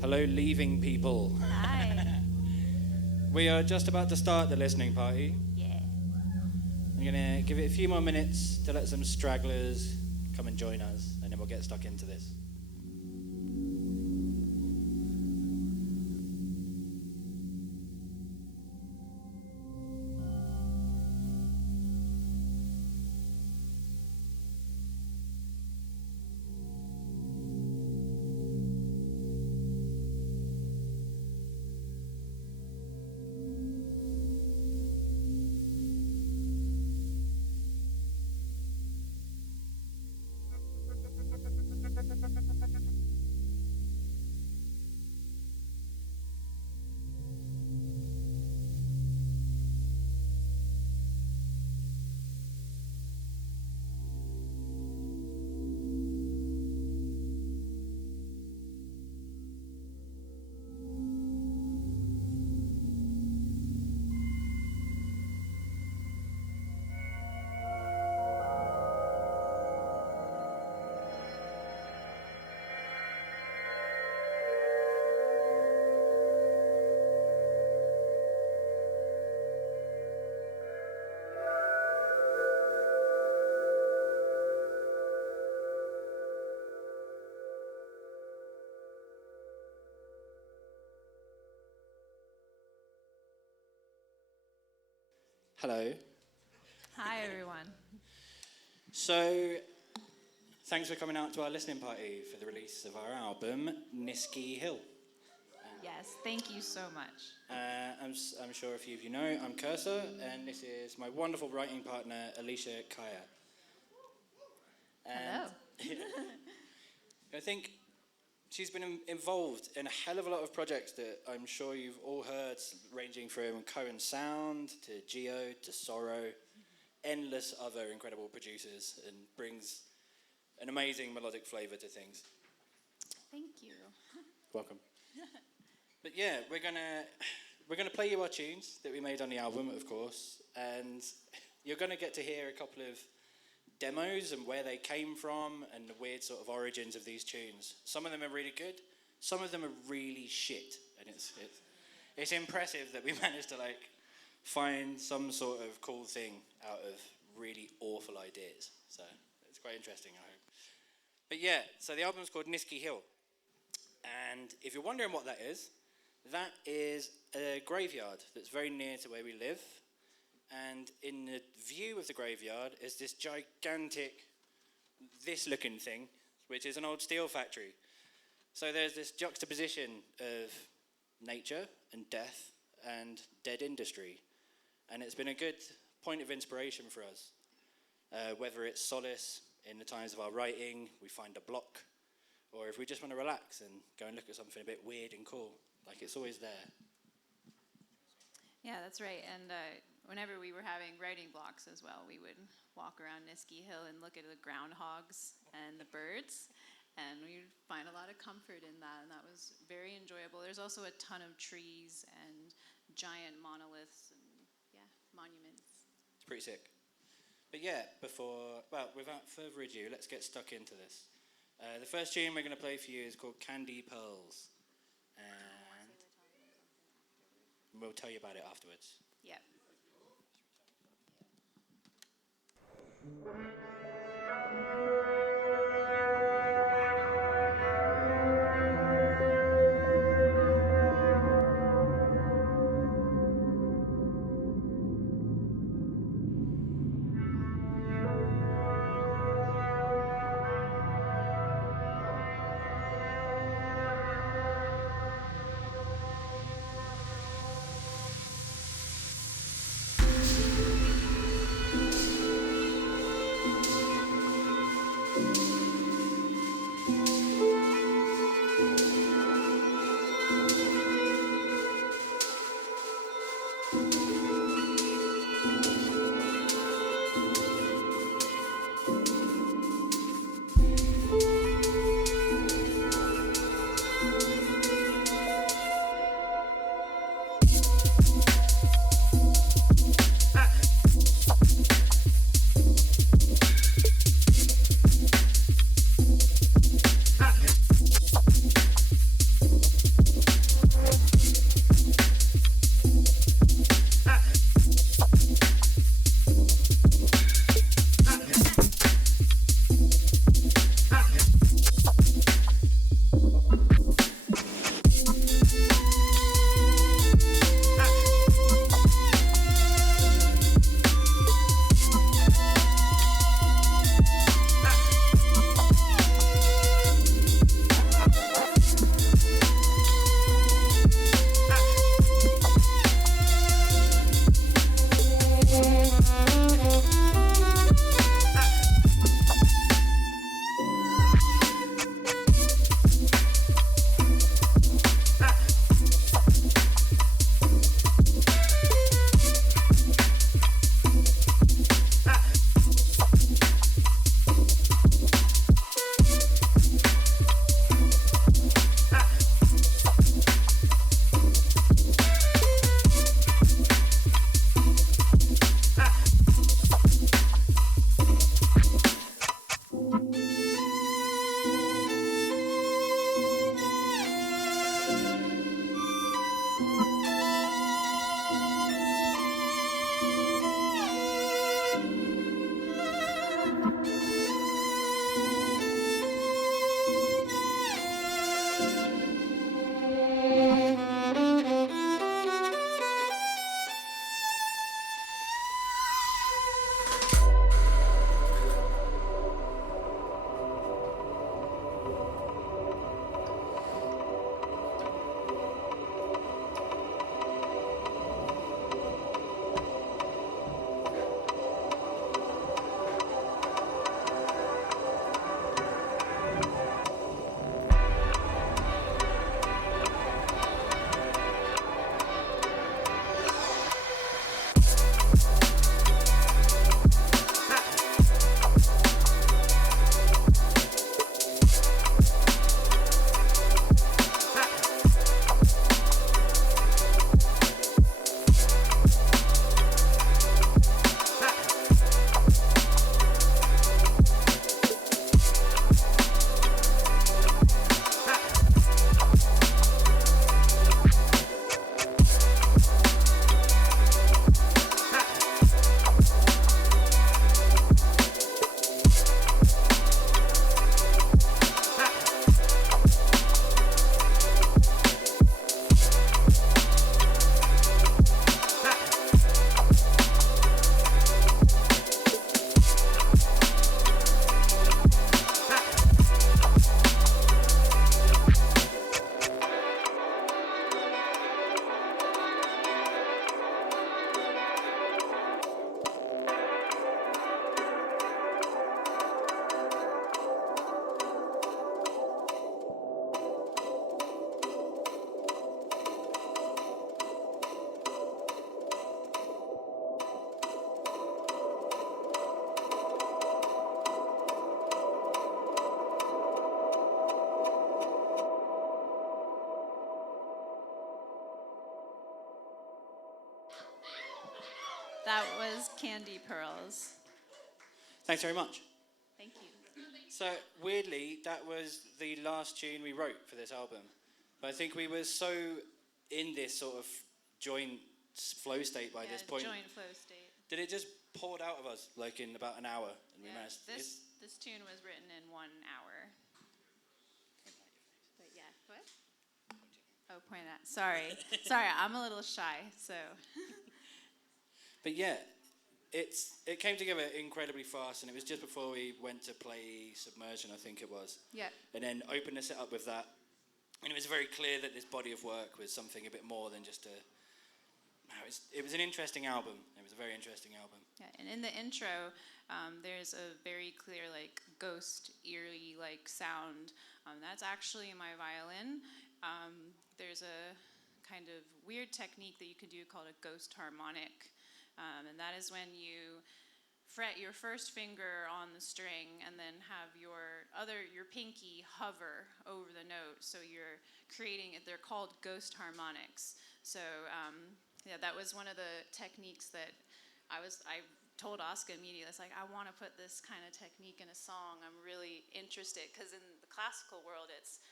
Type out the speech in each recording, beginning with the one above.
Hello, leaving people. Hi. We are just about to start the listening party. Yeah. I'm going to give it a few more minutes to let some stragglers come and join us, and then we'll get stuck into this. Hello. Hi, everyone. So, thanks for coming out to our listening party for the release of our album, Nisky Hill. Yes, thank you so much. I'm sure a few of you know, I'm Kursa, and this is my wonderful writing partner, Alicia, Kiah. Hello. I think she's been involved in a hell of a lot of projects that I'm sure you've all heard, ranging from Cohen Sound to Geo to Sorrow, endless other incredible producers, and brings an amazing melodic flavour to things. Thank you. Welcome. But yeah, we're gonna play you our tunes that we made on the album, of course, and you're gonna get to hear a couple of demos and where they came from and the weird sort of origins of these tunes. Some of them are really good, some of them are really shit, and it's impressive that we managed to find some sort of cool thing out of really awful ideas. So it's quite interesting, I hope. But yeah, so the album's called Nisky Hill, and if you're wondering what that is a graveyard that's very near to where we live. And in the view of the graveyard is this gigantic, this-looking thing, which is an old steel factory. So there's this juxtaposition of nature and death and dead industry. And it's been a good point of inspiration for us. Whether it's solace in the times of our writing, we find a block, or if we just want to relax and go and look at something a bit weird and cool, it's always there. Yeah, that's right. And whenever we were having writing blocks as well, we would walk around Nisky Hill and look at the groundhogs and the birds, and we'd find a lot of comfort in that, and that was very enjoyable. There's also a ton of trees and giant monoliths and, monuments. It's pretty sick. But yeah, without further ado, let's get stuck into this. The first tune we're going to play for you is called Candy Pearls, and we'll tell you about it afterwards. Yep. That was Candy Pearls. Thanks very much. Thank you. So, weirdly, that was the last tune we wrote for this album. But I think we were so in this sort of joint flow state by this point. Joint flow state. Did it just poured out of us, like in about an hour? And we managed. This tune was written in 1 hour. But yeah, what? Oh, point at. Sorry, I'm a little shy, so. But yeah, it came together incredibly fast, and it was just before we went to play Submersion, I think it was. Yeah. And then opened the set up with that, and it was very clear that this body of work was something a bit more than just a. It was an interesting album. It was a very interesting album. Yeah, and in the intro, there's a very clear, like, ghost, eerie, like, sound. That's actually my violin. There's a kind of weird technique that you can do called a ghost harmonic. And that is when you fret your first finger on the string and then have your pinky hover over the note. So you're creating it. They're called ghost harmonics. So yeah, that was one of the techniques that I told Oscar immediately. I was like, I want to put this kind of technique in a song. I'm really interested because in the classical world, it's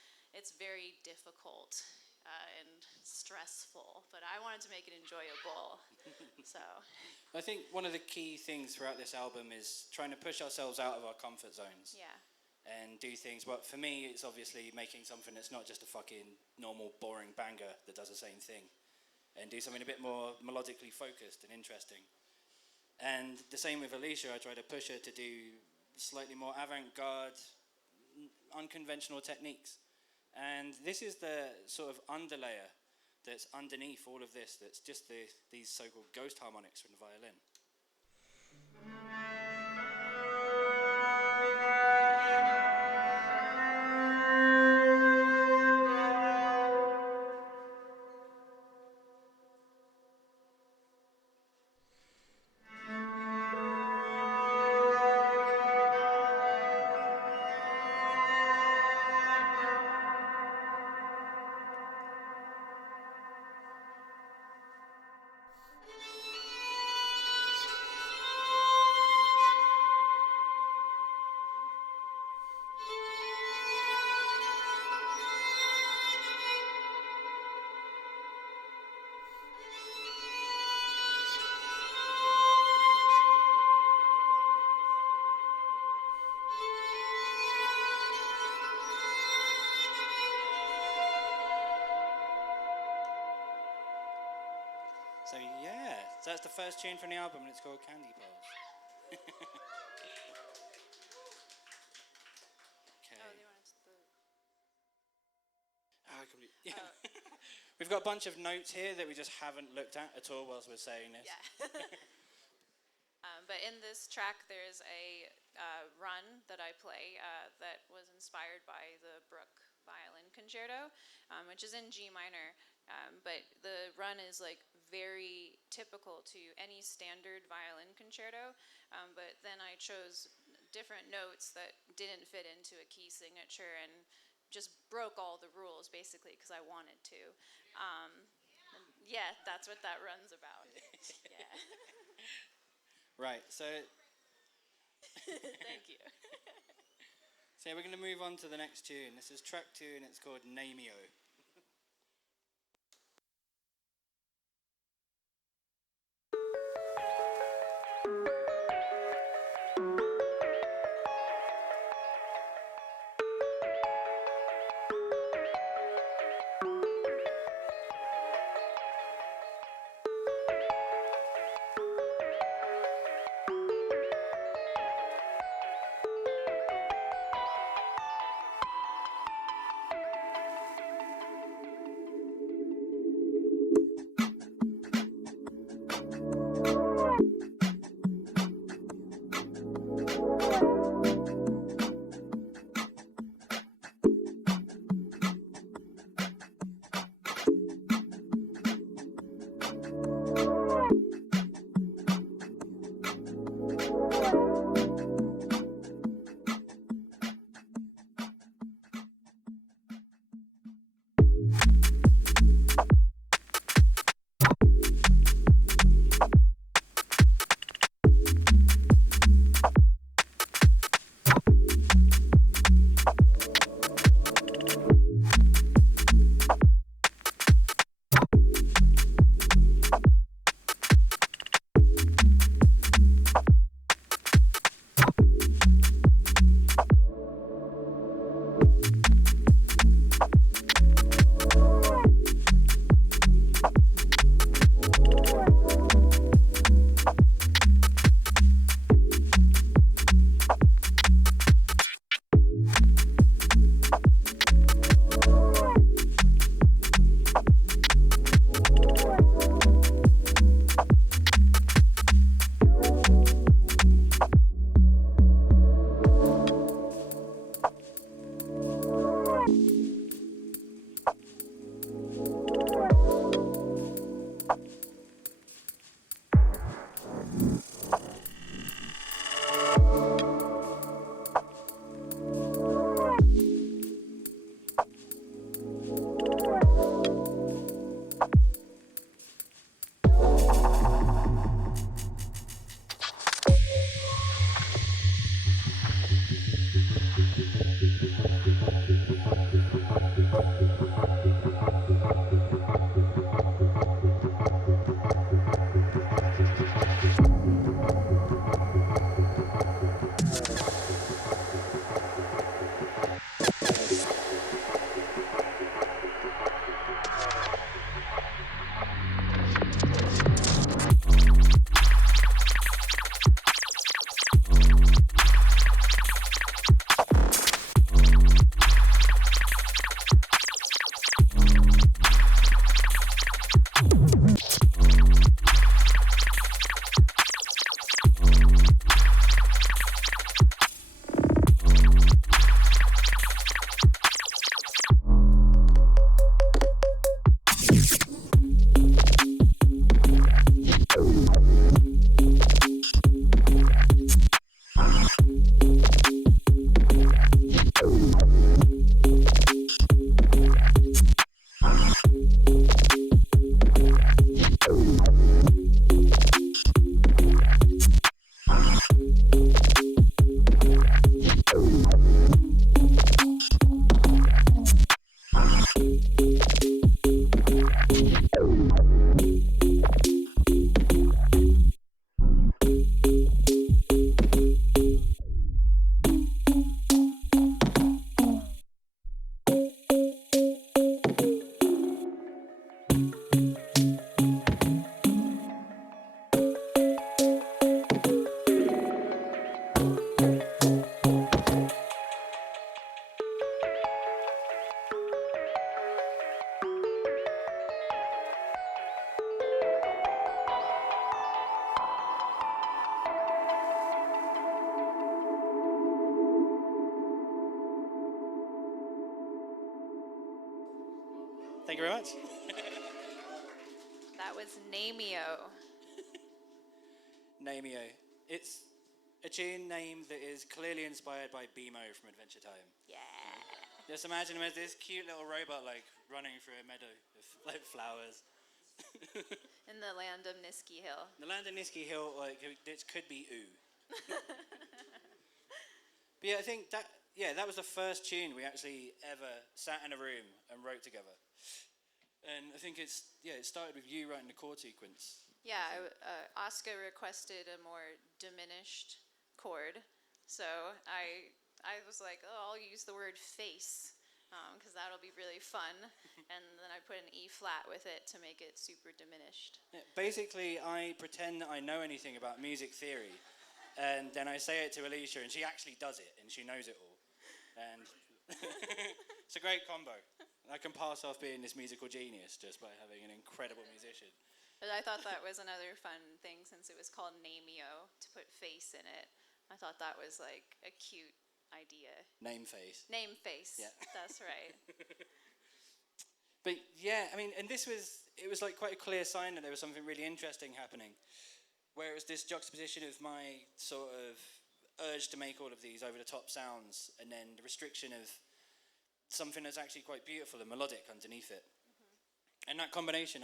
very difficult and stressful, but I wanted to make it enjoyable. So I think one of the key things throughout this album is trying to push ourselves out of our comfort zones. Yeah. And do things. But for me, it's obviously making something that's not just a fucking normal, boring banger that does the same thing. And do something a bit more melodically focused and interesting. And the same with Alicia. I try to push her to do slightly more avant-garde, unconventional techniques. And this is the sort of underlayer that's underneath all of this, that's just these so-called ghost harmonics from the violin. So yeah, so that's the first tune from the album, and it's called Candy Pearls. Okay. Oh, they wanted the. Yeah. We've got a bunch of notes here that we just haven't looked at all whilst we're saying this. Yeah. But in this track, there's a run that I play that was inspired by the Bruch Violin Concerto, which is in G minor. But the run is like very typical to any standard violin concerto. But then I chose different notes that didn't fit into a key signature and just broke all the rules basically because I wanted to. Yeah, that's what that run's about. Yeah. Right, so Thank you. so we're going to move on to the next tune. This is track 2 and it's called Namio. Thank you very much. That was Namio. Namio. It's a tune name that is clearly inspired by Bimo from Adventure Time. Yeah. Just imagine him as this cute little robot, like, running through a meadow with like, flowers. In the land of Nisky Hill. The land of Nisky Hill, like, it could be ooh. But yeah, I think that was the first tune we actually ever sat in a room and wrote together. And I think it started with you writing the chord sequence. Yeah, Oscar requested a more diminished chord, so I was like, oh, I'll use the word face, because that'll be really fun, and then I put an E flat with it to make it super diminished. Yeah, basically, I pretend that I know anything about music theory, and then I say it to Alicia, and she actually does it, and she knows it all. And it's a great combo. I can pass off being this musical genius just by having an incredible musician. But I thought that was another fun thing, since it was called Namio, to put face in it. I thought that was like a cute idea. Name face. Name face. Yeah. That's right. But yeah, I mean, and it was like quite a clear sign that there was something really interesting happening. Where it was this juxtaposition of my sort of urge to make all of these over the top sounds, and then the restriction of something that's actually quite beautiful and melodic underneath it. Mm-hmm. And that combination,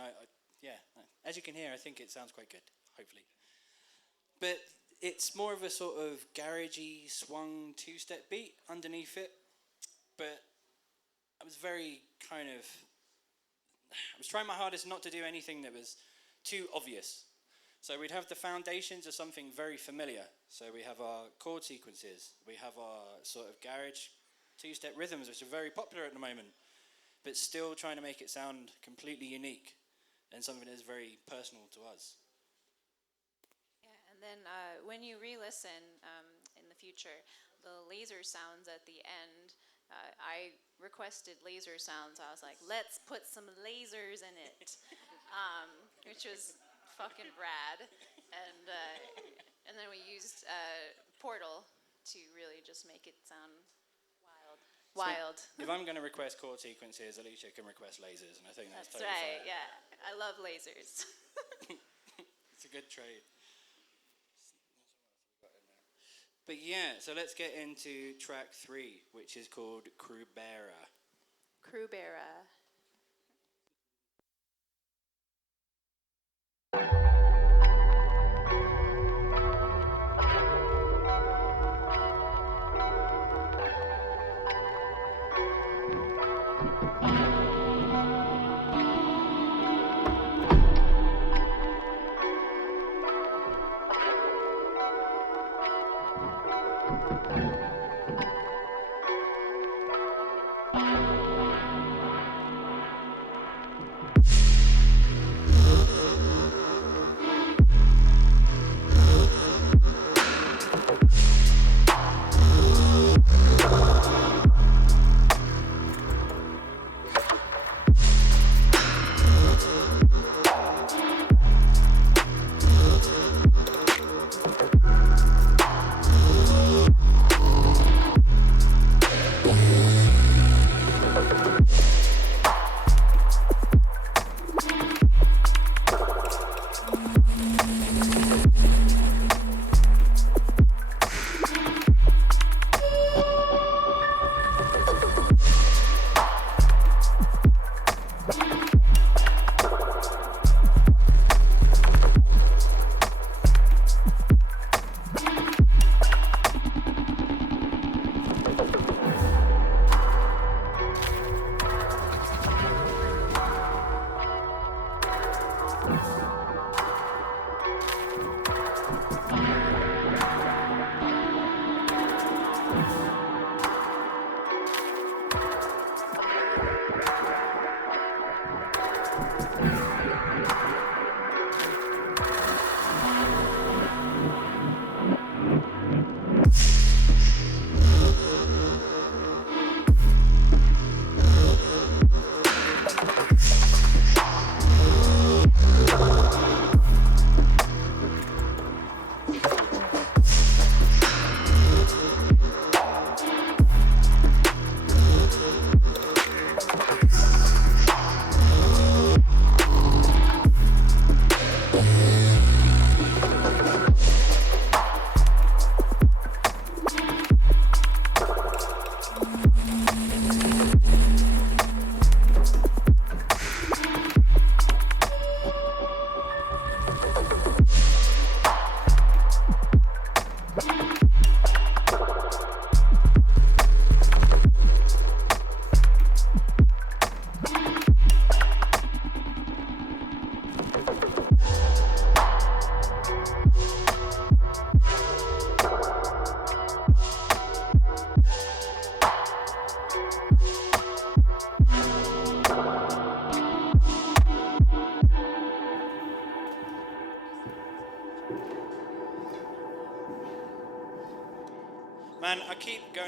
as you can hear, I think it sounds quite good, hopefully. But it's more of a sort of garagey, swung two-step beat underneath it. But I was trying my hardest not to do anything that was too obvious. So we'd have the foundations of something very familiar. So we have our chord sequences, we have our sort of garage two-step rhythms, which are very popular at the moment, but still trying to make it sound completely unique and something that's very personal to us. Yeah, and then when you re-listen in the future, the laser sounds at the end, I requested laser sounds. I was like, let's put some lasers in it, which was fucking rad. And then we used Portal to really just make it sound wild. So if I'm going to request chord sequences, Alicia can request lasers, and I think that's totally right, fair. yeah. I love lasers. It's a good trade. But yeah, so let's get into track 3, which is called Krubera. Krubera.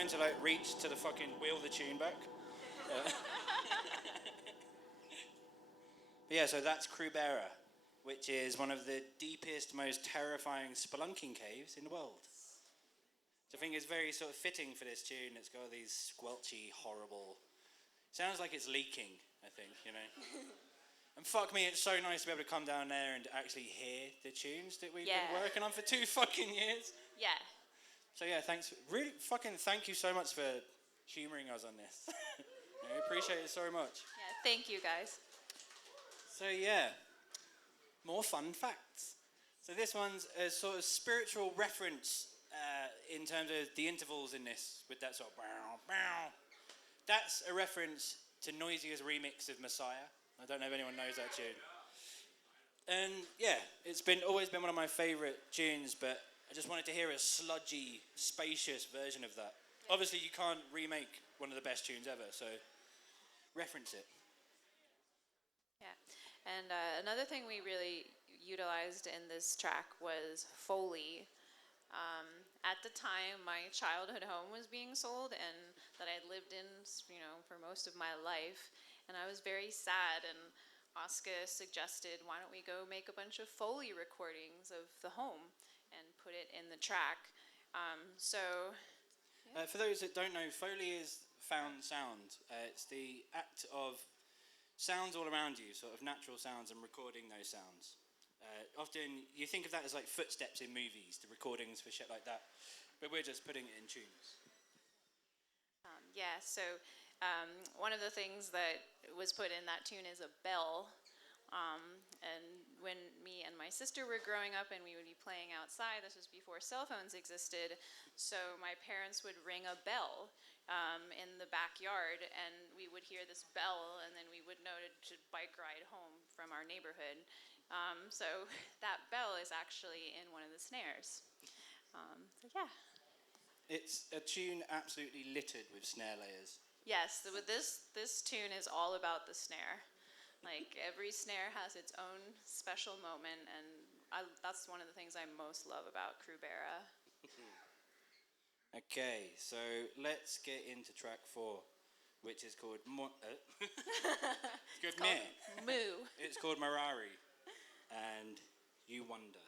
trying to like reach to the fucking wheel the tune back. But yeah, so that's Kursa, which is one of the deepest, most terrifying spelunking caves in the world. So I think it's very sort of fitting for this tune. It's got these squelchy, horrible... Sounds like it's leaking, I think, you know. And fuck me, it's so nice to be able to come down there and actually hear the tunes that we've been working on for 2 fucking years. Yeah. So yeah, thanks. Really fucking thank you so much for humouring us on this. I appreciate it so much. Yeah, thank you guys. So yeah, more fun facts. So this one's a sort of spiritual reference in terms of the intervals in this, with that sort of bow, bow. That's a reference to Noisy's remix of Messiah. I don't know if anyone knows that tune. And yeah, it's always been one of my favourite tunes, but I just wanted to hear a sludgy, spacious version of that. Obviously, you can't remake one of the best tunes ever, so reference it. Yeah, and another thing we really utilized in this track was Foley. At the time, my childhood home was being sold, and that I had lived in, for most of my life, and I was very sad. And Oscar suggested, why don't we go make a bunch of Foley recordings of the home and put it in the track. For those that don't know, Foley is found sound. It's the act of sounds all around you, sort of natural sounds, and recording those sounds. Often you think of that as like footsteps in movies, the recordings for shit like that, but we're just putting it in tunes. One of the things that was put in that tune is a bell. And when me and my sister were growing up and we would be playing outside, this was before cell phones existed, so my parents would ring a bell in the backyard, and we would hear this bell, and then we would know to bike ride home from our neighborhood. So that bell is actually in one of the snares. It's a tune absolutely littered with snare layers. Yes, with this tune is all about the snare. Like, every snare has its own special moment, and that's one of the things I most love about Kursa. Okay, so let's get into track 4, which is called it's called Moo. It's called Marari, and You Wonder.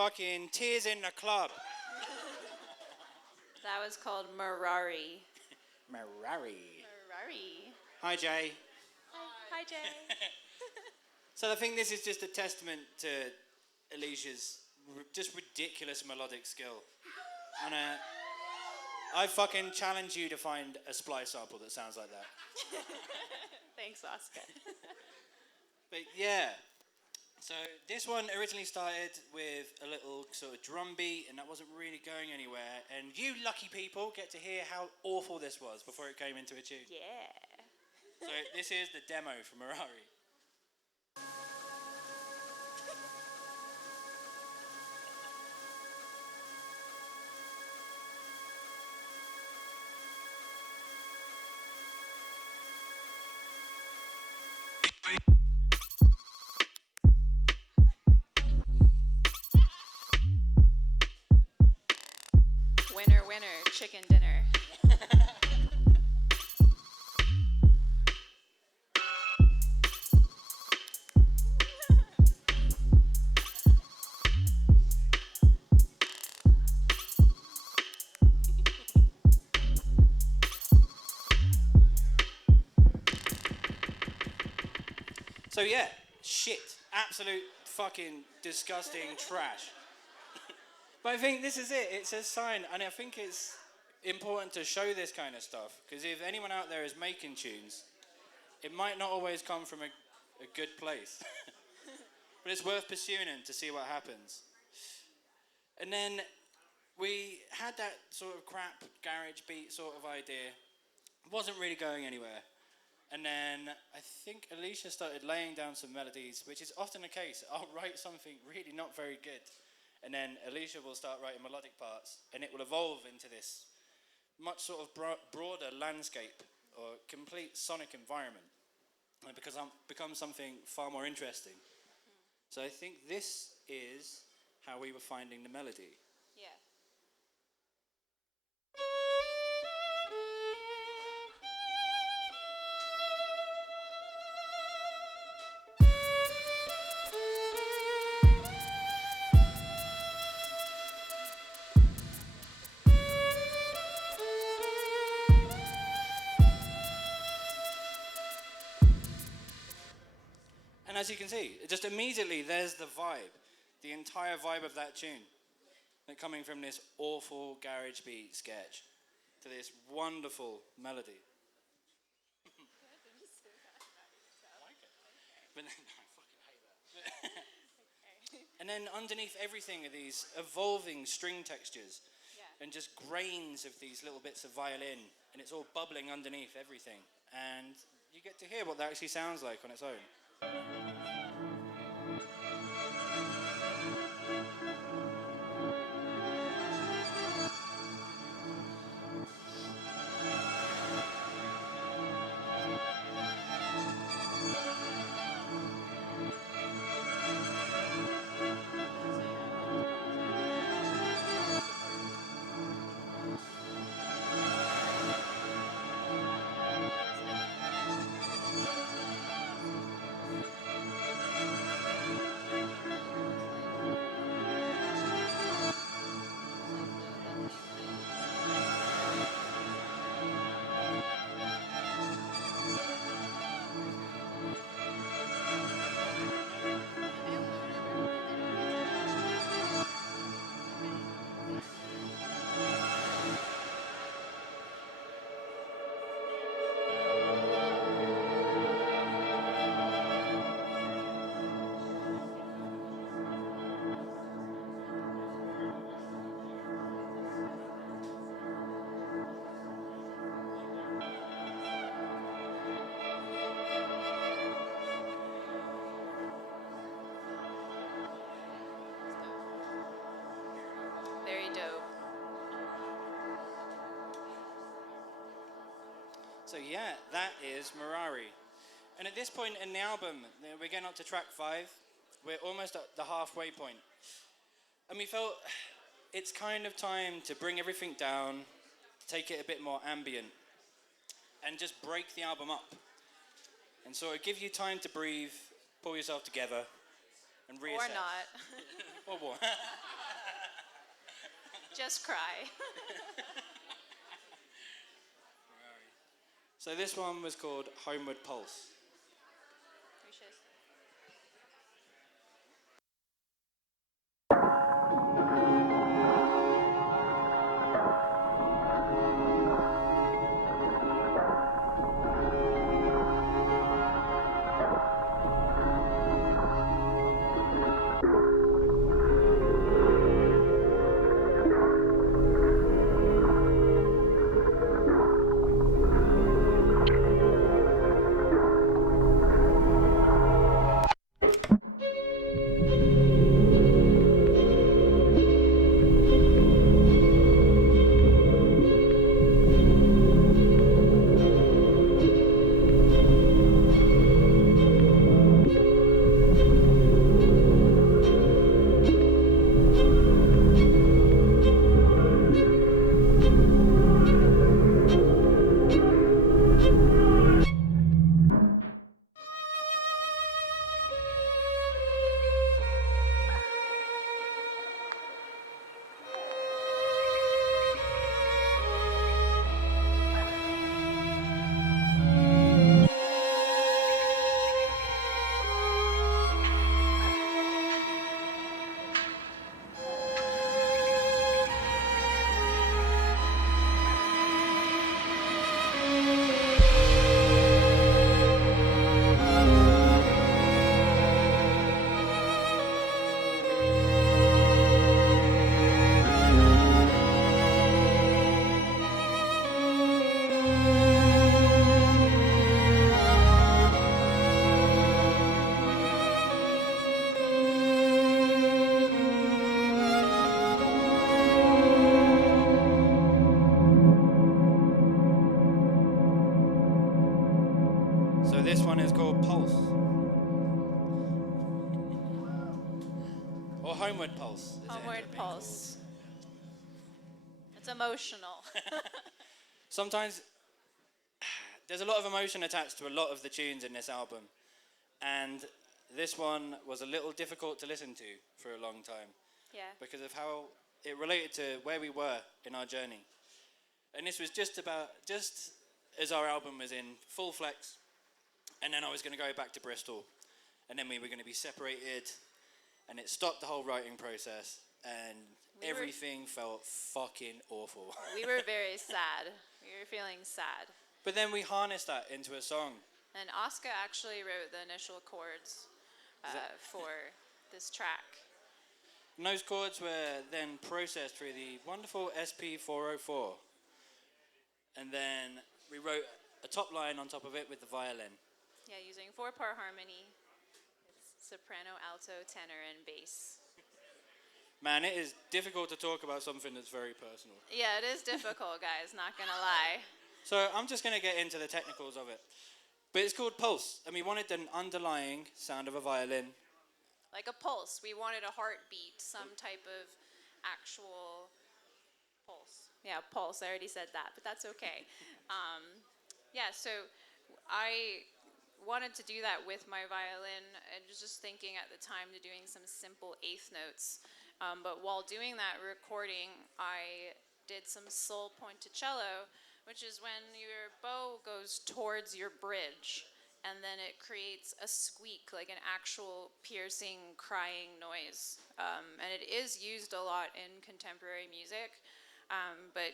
fucking Tears in the Club. That was called Merari. Merari. Merari. Hi, Jay. Hi, Jay. So I think this is just a testament to Alicia's just ridiculous melodic skill. And I fucking challenge you to find a splice sample that sounds like that. Thanks, Oscar. But yeah, so this one originally started with a little sort of drum beat, and that wasn't really going anywhere. And you lucky people get to hear how awful this was before it came into a tune. Yeah. So this is the demo from Merari. Winner, winner, chicken dinner. So yeah, shit. Absolute fucking disgusting trash. But I think this is it. It's a sign, and I think it's important to show this kind of stuff, because if anyone out there is making tunes, it might not always come from a good place. But it's worth pursuing to see what happens. And then we had that sort of crap garage beat sort of idea. It wasn't really going anywhere. And then I think Alicia started laying down some melodies, which is often the case. I'll write something really not very good, and then Alicia will start writing melodic parts, and it will evolve into this much sort of broader landscape or complete sonic environment, and it becomes something far more interesting. So I think this is how we were finding the melody. Yeah. And as you can see, just immediately there's the vibe, the entire vibe of that tune. Like coming from this awful garage beat sketch to this wonderful melody. But then, I fucking hate that. And then underneath everything are these evolving string textures and just grains of these little bits of violin, and it's all bubbling underneath everything. And you get to hear what that actually sounds like on its own. Very dope. So yeah, that is Merari. And at this point in the album, we're getting up to track 5. We're almost at the halfway point. And we felt it's kind of time to bring everything down, take it a bit more ambient, and just break the album up. And sort of give you time to breathe, pull yourself together, and reassess. Or not. Or what? Just cry. So this one was called Homeward Pulse. So this one is called Pulse. Or Homeward Pulse. Homeward Pulse. It's emotional. Sometimes there's a lot of emotion attached to a lot of the tunes in this album. And this one was a little difficult to listen to for a long time. Yeah. Because of how it related to where we were in our journey. And this was just as our album was in full flex. And then I was going to go back to Bristol. And then we were going to be separated. And it stopped the whole writing process. And everything felt fucking awful. We were very sad. We were feeling sad. But then we harnessed that into a song. And Oscar actually wrote the initial chords for this track. And those chords were then processed through the wonderful SP404. And then we wrote a top line on top of it with the violin. Yeah, using 4-part harmony. It's soprano, alto, tenor, and bass. Man, it is difficult to talk about something that's very personal. Yeah, it is difficult, guys, not gonna lie. So I'm just going to get into the technicals of it. But it's called Pulse, and we wanted an underlying sound of a violin. Like a pulse. We wanted a heartbeat, some type of actual pulse. Yeah, pulse. I already said that, but that's okay. So I wanted to do that with my violin. I was just thinking at the time to doing some simple eighth notes. But while doing that recording, I did some sol ponticello, which is when your bow goes towards your bridge, and then it creates a squeak, like an actual piercing, crying noise. And it is used a lot in contemporary music, but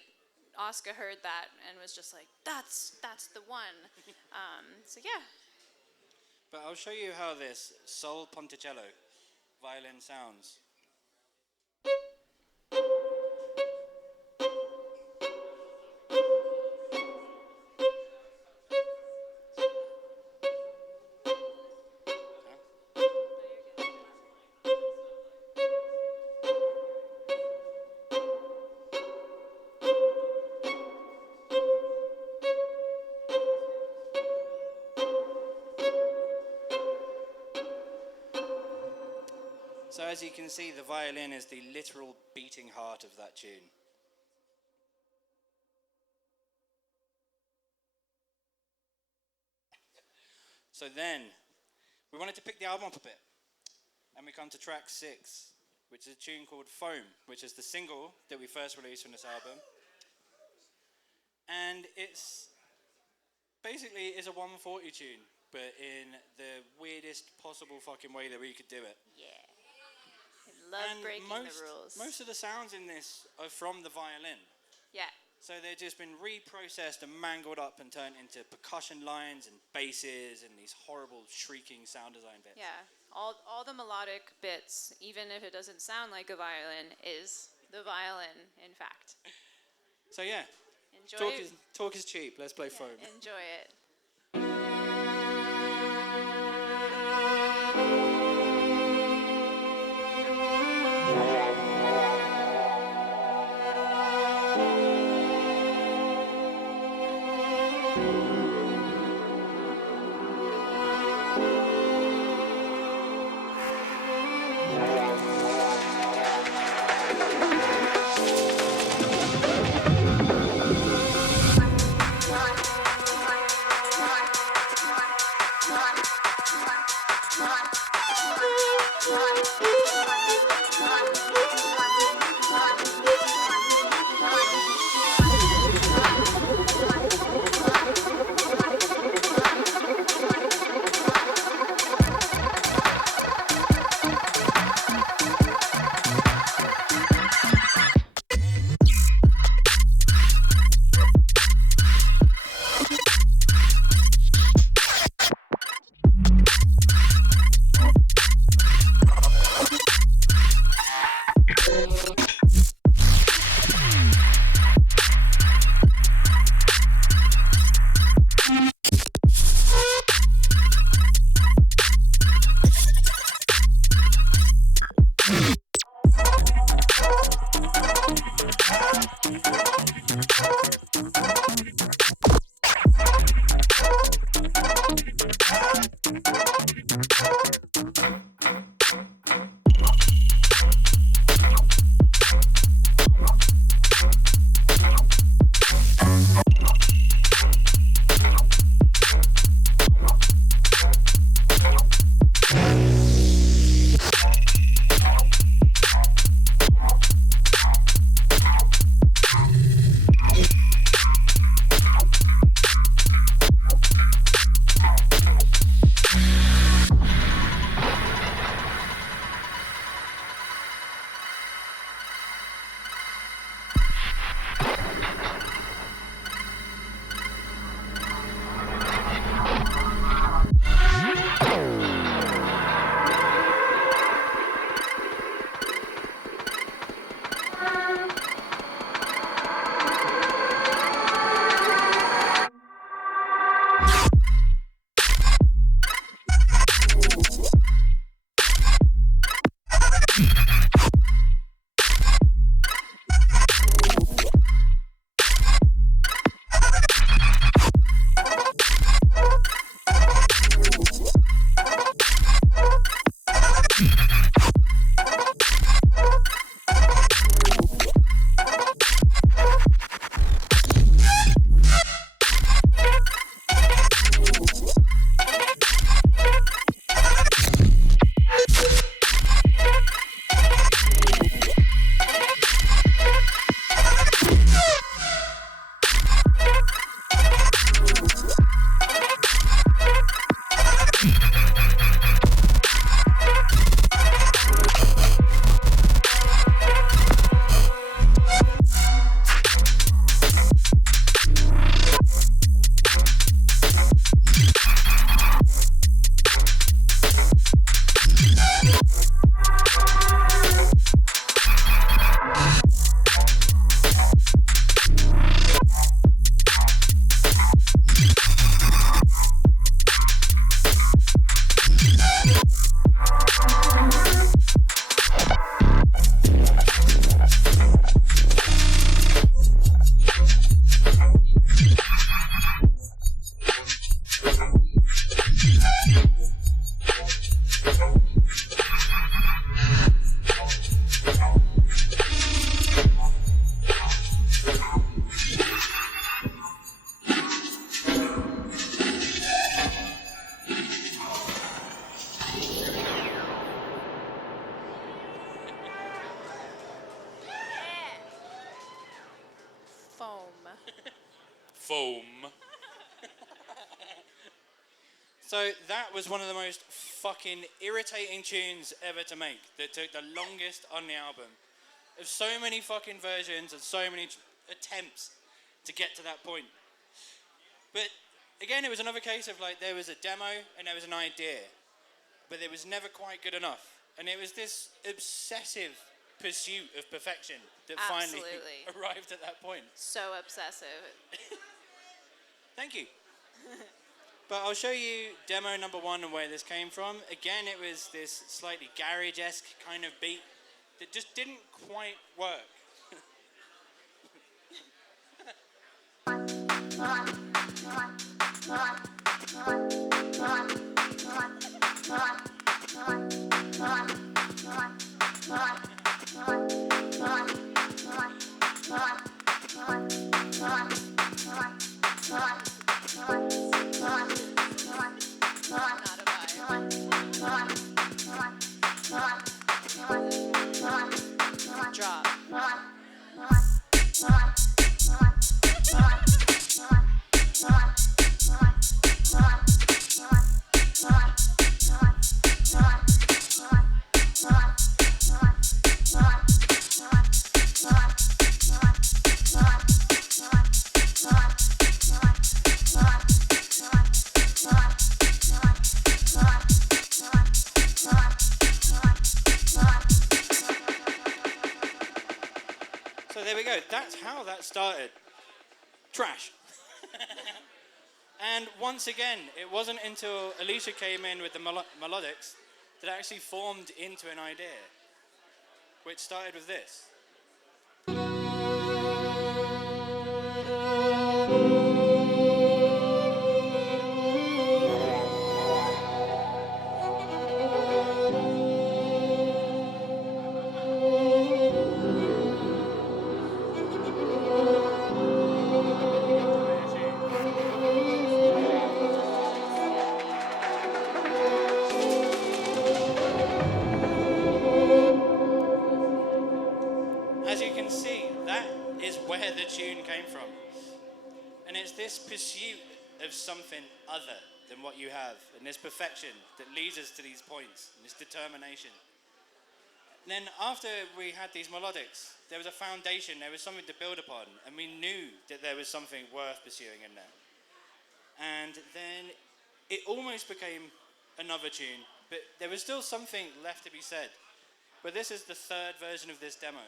Oscar heard that and was just like, that's the one. So yeah. But I'll show you how this sol ponticello violin sounds. So as you can see, the violin is the literal beating heart of that tune. So then, we wanted to pick the album up a bit. and we come to track 6, which is a tune called Foam, which is the single that we first released from this album. And it's basically is a 140 tune, but in the weirdest possible fucking way that we could do it. Yeah. I love breaking the rules. Most of the sounds in this are from the violin. Yeah. So they've just been reprocessed and mangled up and turned into percussion lines and basses and these horrible shrieking sound design bits. Yeah. All the melodic bits, even if it doesn't sound like a violin, is the violin, in fact. So yeah. Talk is cheap. Let's play Foam. Enjoy it. foam. So that was one of the most fucking irritating tunes ever to make. That took the longest on the album. There's so many fucking versions and so many attempts to get to that point. But again, it was another case of like there was a demo and there was an idea, but it was never quite good enough. And it was this obsessive pursuit of perfection that finally arrived at that point. So obsessive. Thank you. But I'll show you demo number 1 and where this came from. Again, it was this slightly garage-esque kind of beat that just didn't quite work. Drop. So there we go. That's how that started. Trash. And once again, it wasn't until Alicia came in with the melodics that it actually formed into an idea, which started with this. As you can see, that is where the tune came from. And it's this pursuit of something other than what you have, and this perfection that leads us to these points, and this determination. And then after we had these melodics, there was a foundation, there was something to build upon, and we knew that there was something worth pursuing in there. And then it almost became another tune, but there was still something left to be said. But this is the third version of this demo.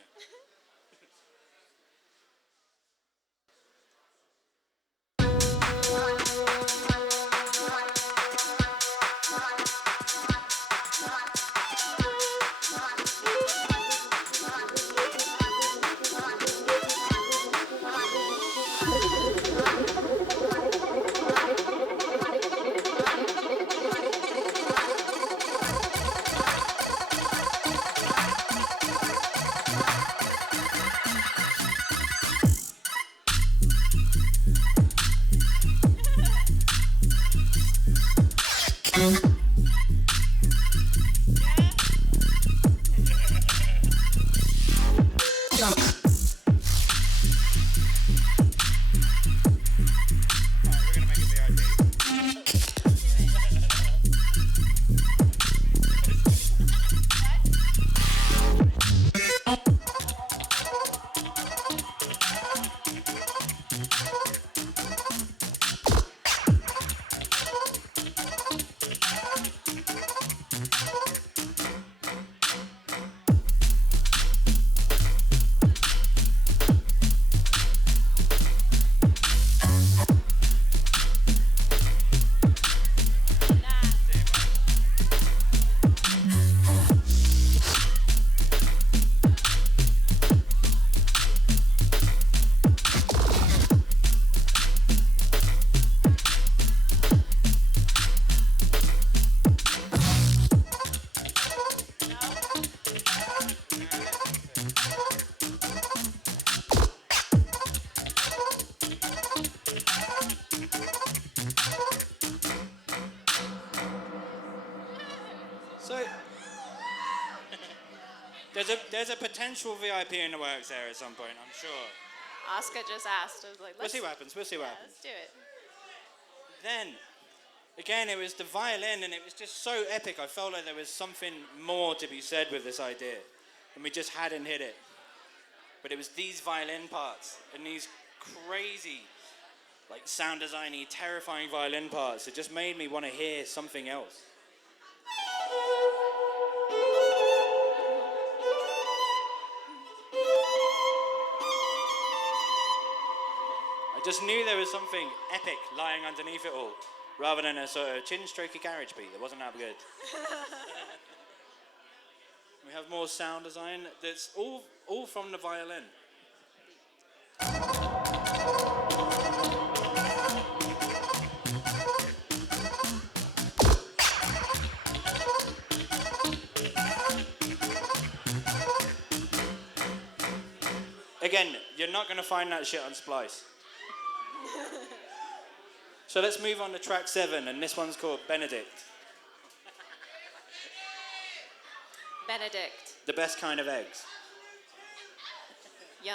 So there's a potential VIP in the works there at some point, I'm sure. Oscar just asked. I was like, We'll see what happens. Let's do it. Then, again, it was the violin, and it was just so epic. I felt like there was something more to be said with this idea, and we just hadn't hit it. But it was these violin parts and these crazy, like sound designy, terrifying violin parts. It just made me want to hear something else. I just knew there was something epic lying underneath it all, rather than a sort of chin-strokey garage beat that wasn't that good. We have more sound design that's all from the violin. Again, you're not going to find that shit on Splice. So let's move on to track 7, and this one's called Benedict. Benedict. The best kind of eggs. Yum.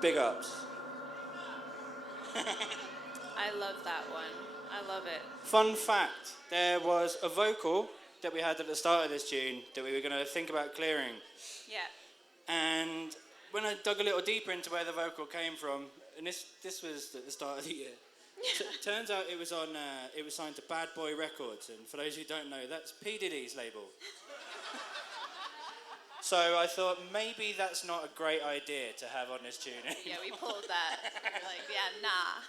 Big ups. I love that one. I love it. Fun fact, there was a vocal that we had at the start of this tune that we were going to think about clearing. Yeah. And when I dug a little deeper into where the vocal came from, and this was at the start of the year, Turns out it was signed to Bad Boy Records, and for those who don't know, that's P. Diddy's label. So I thought maybe that's not a great idea to have on this tune. Yeah, we pulled that. Like, yeah, nah.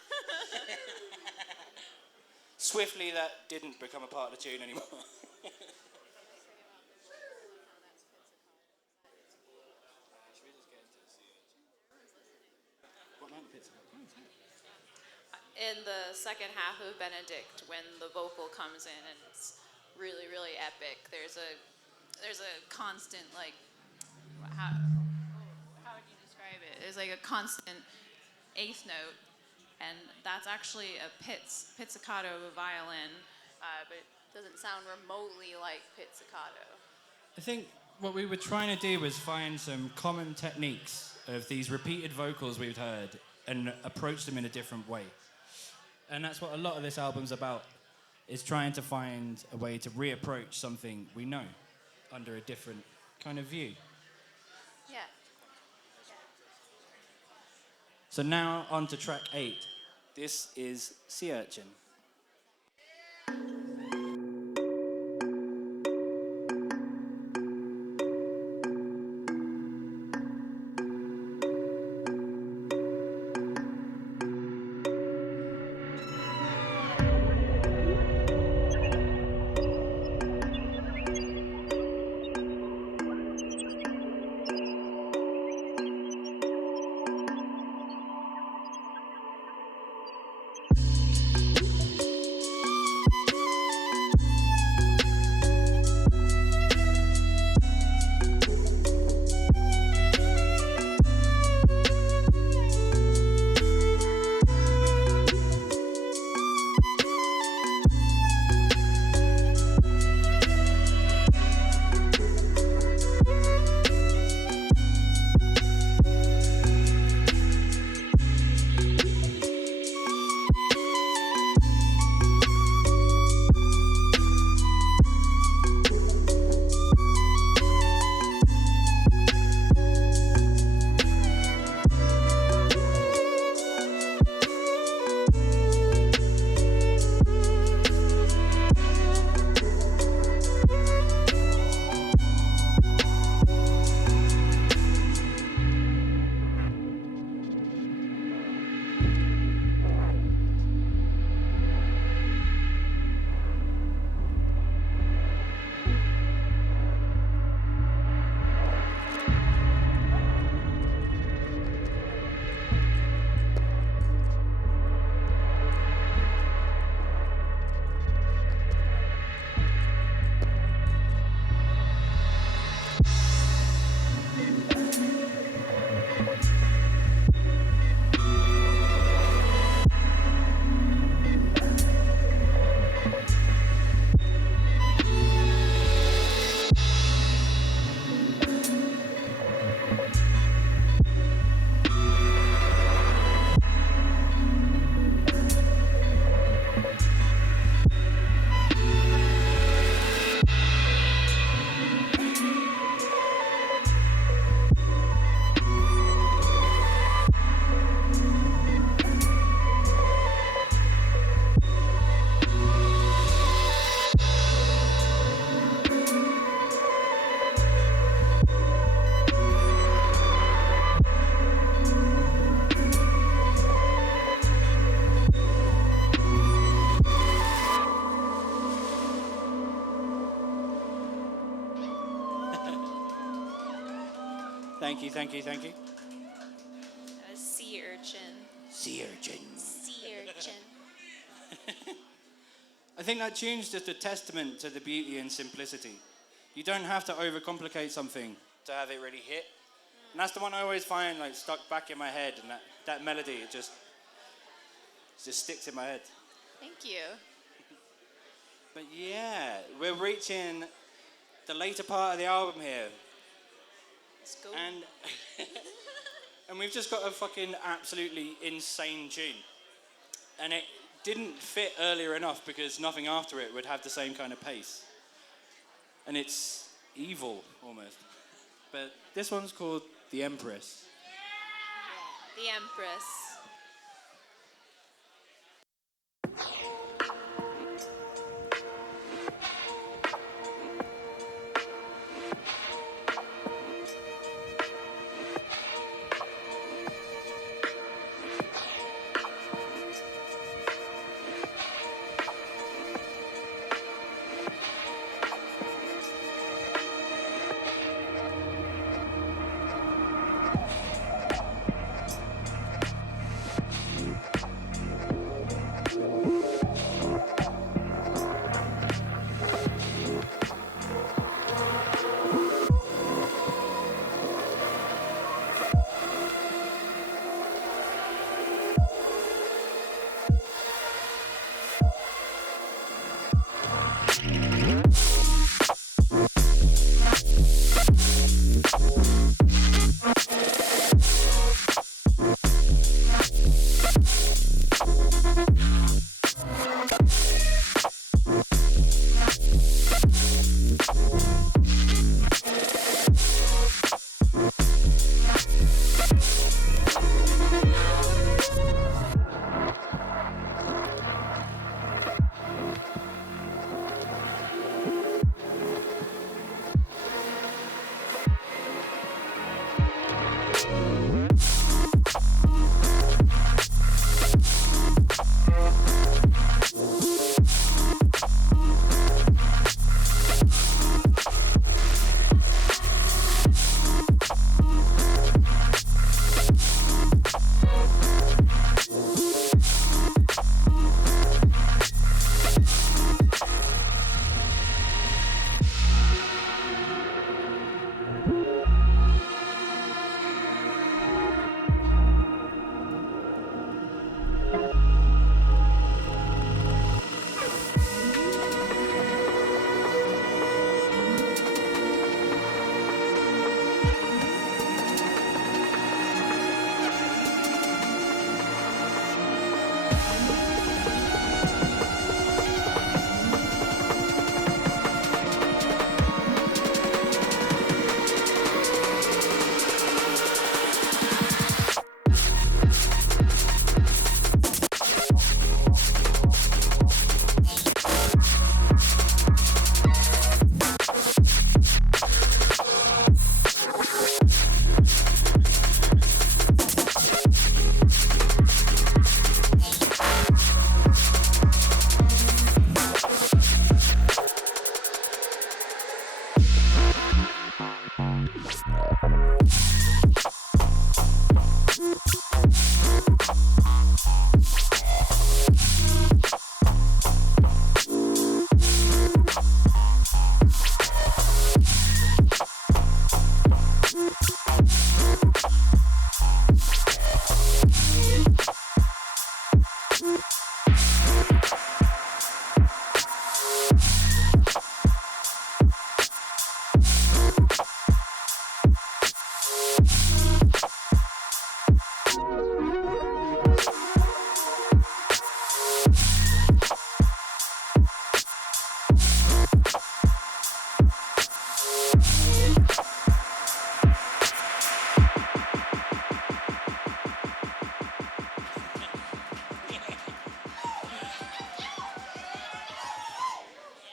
Swiftly, that didn't become a part of the tune anymore. In the second half of Benedict, when the vocal comes in and it's really, really epic, there's a constant, like, how would you describe it? There's like a constant eighth note, and that's actually a pizzicato of a violin, but it doesn't sound remotely like pizzicato. I think what we were trying to do was find some common techniques of these repeated vocals we've heard and approach them in a different way. And that's what a lot of this album's about, is trying to find a way to reapproach something we know under a different kind of view. Yeah. So now on to track 8. This is Sea Urchin. Thank you. A sea urchin. Sea Urchin. Sea urchin. I think that tune's just a testament to the beauty and simplicity. You don't have to overcomplicate something to have it really hit. And that's the one I always find like stuck back in my head, and that melody, it just sticks in my head. Thank you. But yeah, we're reaching the later part of the album here. Let's go. And we've just got a fucking absolutely insane tune. And it didn't fit earlier enough because nothing after it would have the same kind of pace. And it's evil, almost. But this one's called The Empress. Yeah, The Empress.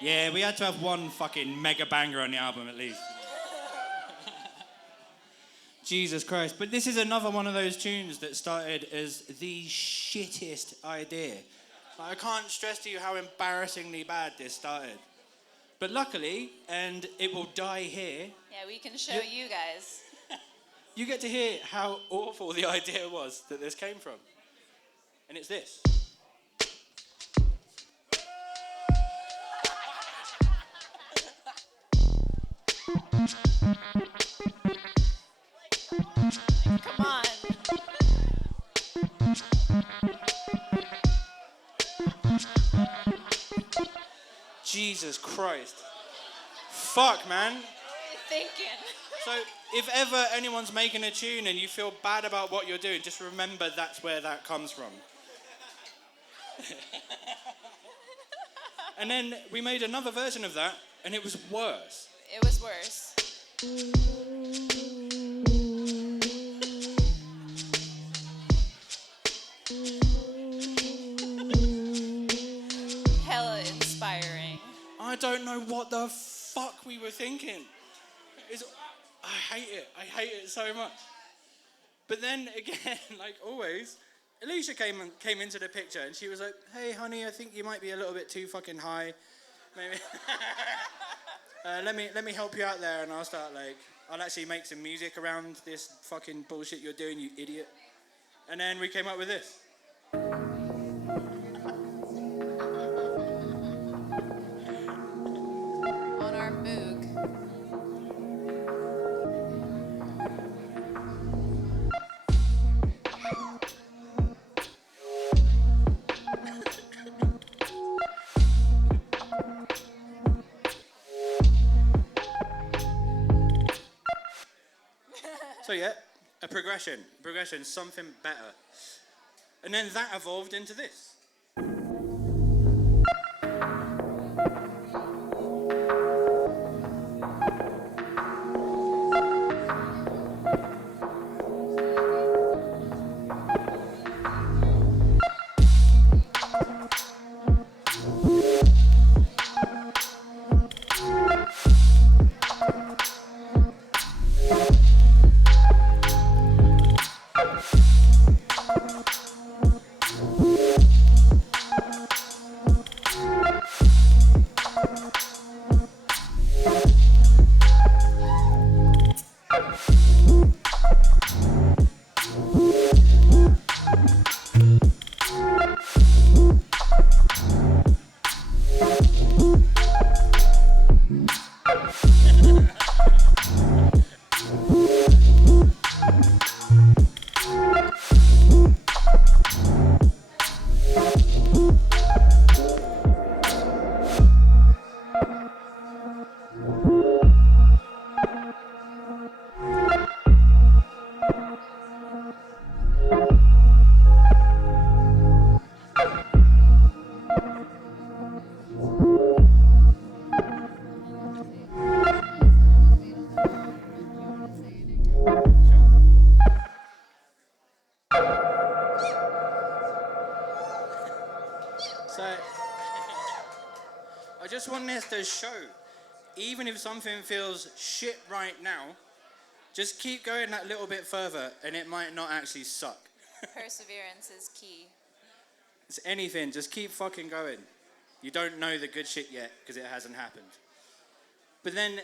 Yeah, we had to have one fucking mega banger on the album at least. Jesus Christ. But this is another one of those tunes that started as the shittest idea. Like, I can't stress to you how embarrassingly bad this started. But luckily, and it will die here, Yeah, we can show you guys. you get to hear how awful the idea was that this came from. And it's this. Come on. Jesus Christ. Fuck, man. What are you thinking? So, if ever anyone's making a tune and you feel bad about what you're doing, just remember that's where that comes from. And then we made another version of that, and it was worse. It was worse. Hella inspiring. I don't know what the fuck we were thinking. I hate it. I hate it so much. But then again, like always, Alicia came into the picture and she was like, "Hey, honey, I think you might be a little bit too fucking high. Maybe let me help you out there, and I'll actually make some music around this fucking bullshit you're doing, you idiot." And then we came up with this. On our Moog. So yeah, a progression, something better. And then that evolved into this. So, I just want this to show, even if something feels shit right now, just keep going that little bit further and it might not actually suck. Perseverance is key. It's anything, just keep fucking going. You don't know the good shit yet because it hasn't happened. But then,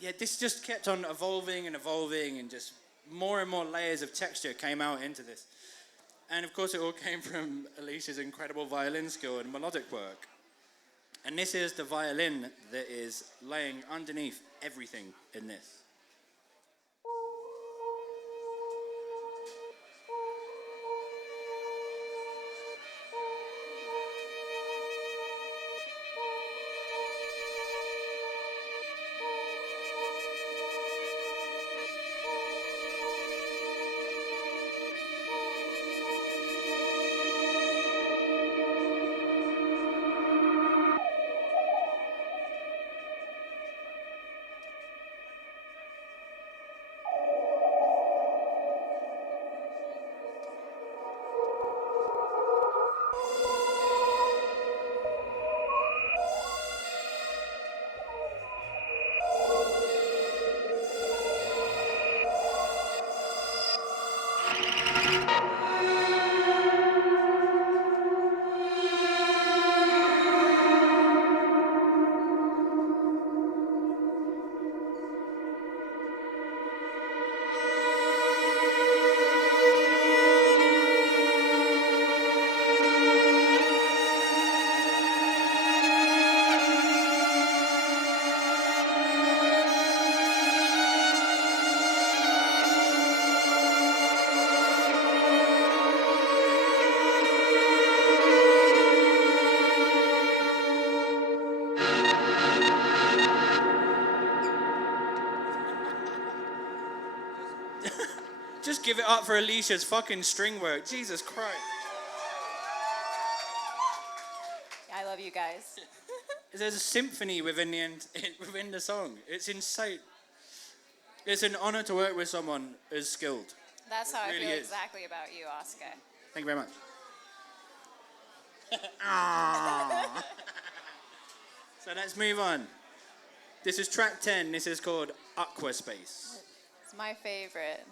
yeah, this just kept on evolving and just more and more layers of texture came out into this. And of course it all came from Alicia's incredible violin skill and melodic work. And this is the violin that is laying underneath everything in this. Just give it up for Alicia's fucking string work. Jesus Christ. I love you guys. There's a symphony within the song. It's insane. It's an honor to work with someone as skilled. That's how really I feel is. exactly about you, Oscar. Thank you very much. Aww. So let's move on. This is track 10. This is called Aquaspace. It's my favorite.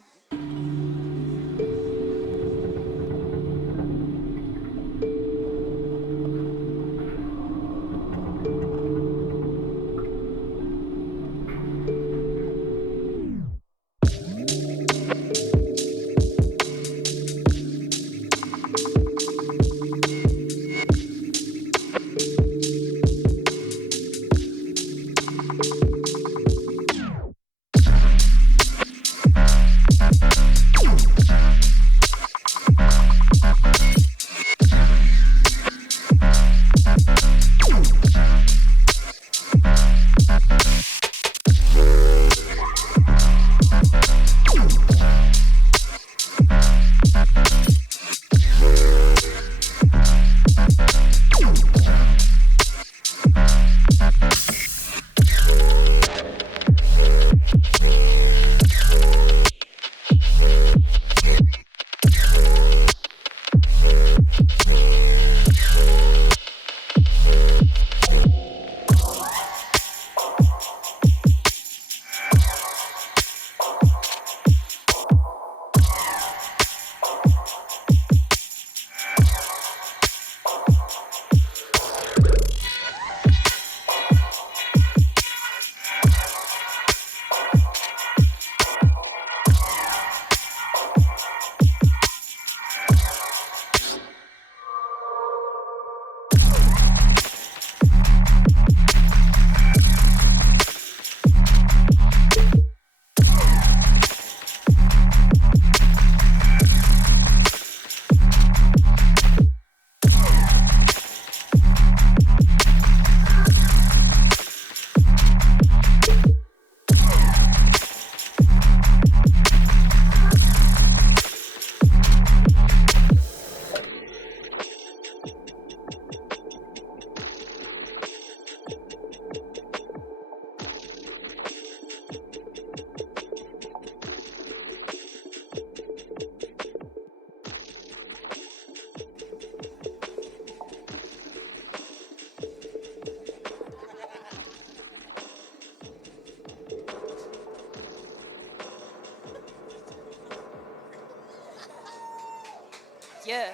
Yeah.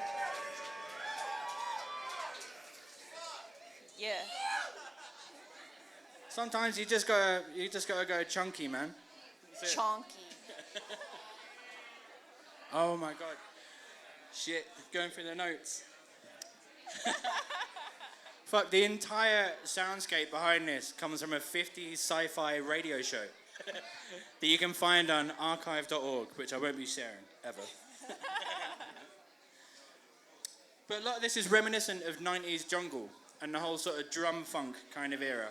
Yeah. Sometimes you just gotta go chunky, man. Chonky. Oh my god. Shit, going through the notes. Fuck, the entire soundscape behind this comes from a 50s sci-fi radio show that you can find on archive.org, which I won't be sharing, ever. But a lot of this is reminiscent of 90s jungle and the whole sort of drum funk kind of era.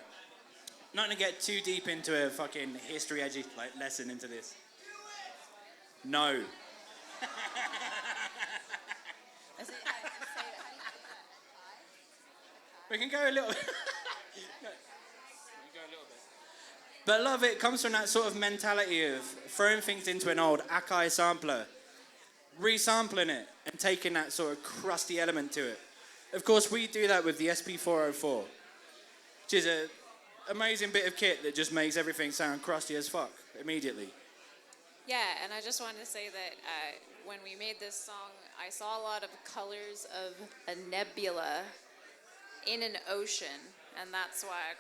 Not gonna get too deep into a fucking history edgy lesson into this. No. We can go a little bit. But a lot of it comes from that sort of mentality of throwing things into an old Akai sampler, resampling it, and taking that sort of crusty element to it. Of course, we do that with the SP404, which is an amazing bit of kit that just makes everything sound crusty as fuck immediately. Yeah, and I just wanted to say that when we made this song, I saw a lot of colors of a nebula in an ocean, and that's why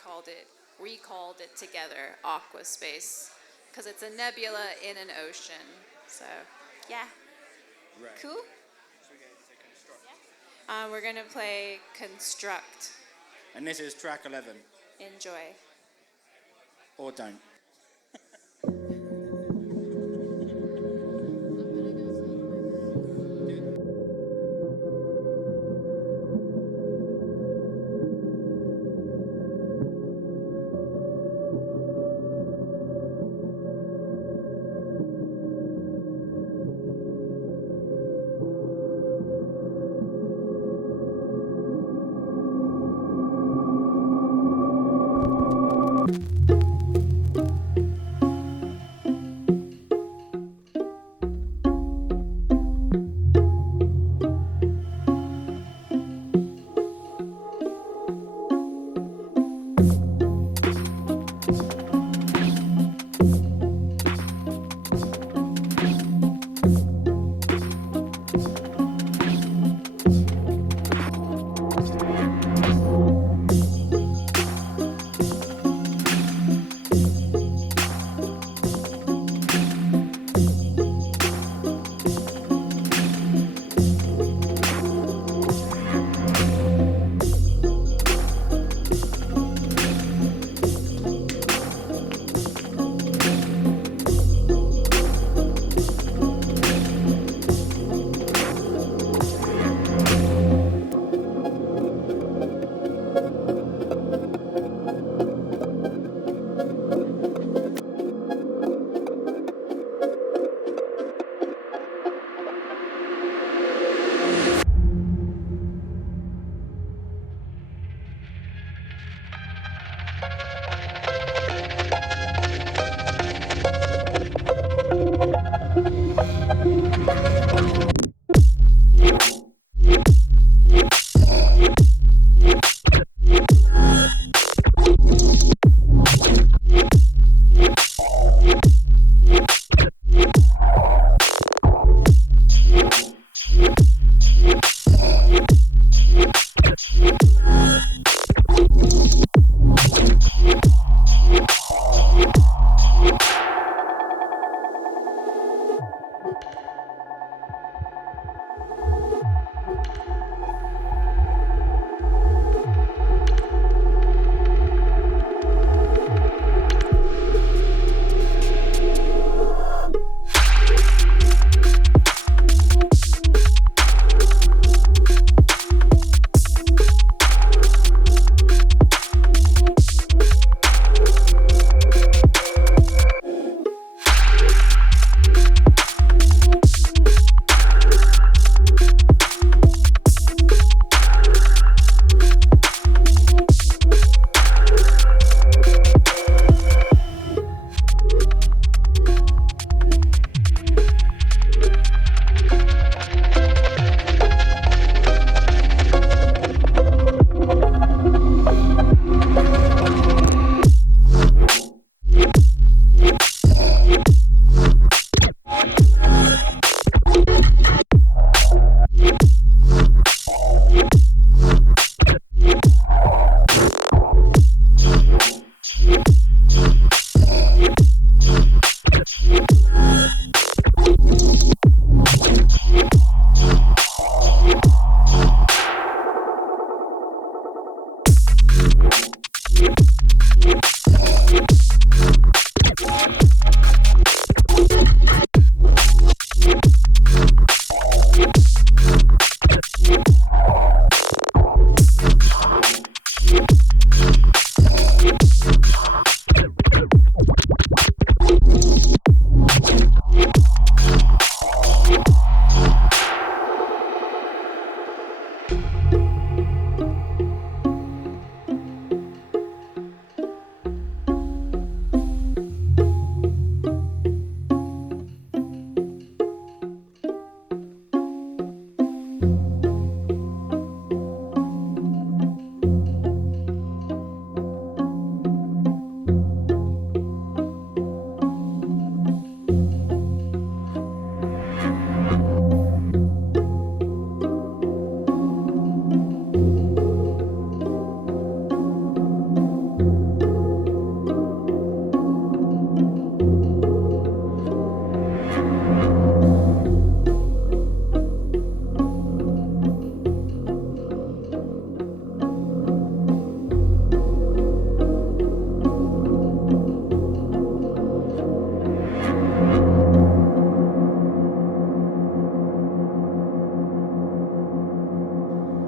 we called it together Aquaspace, because it's a nebula in an ocean. So, yeah. Right. Cool? So we get into Construct. We're gonna play Construct. And this is track 11. Enjoy. Or don't.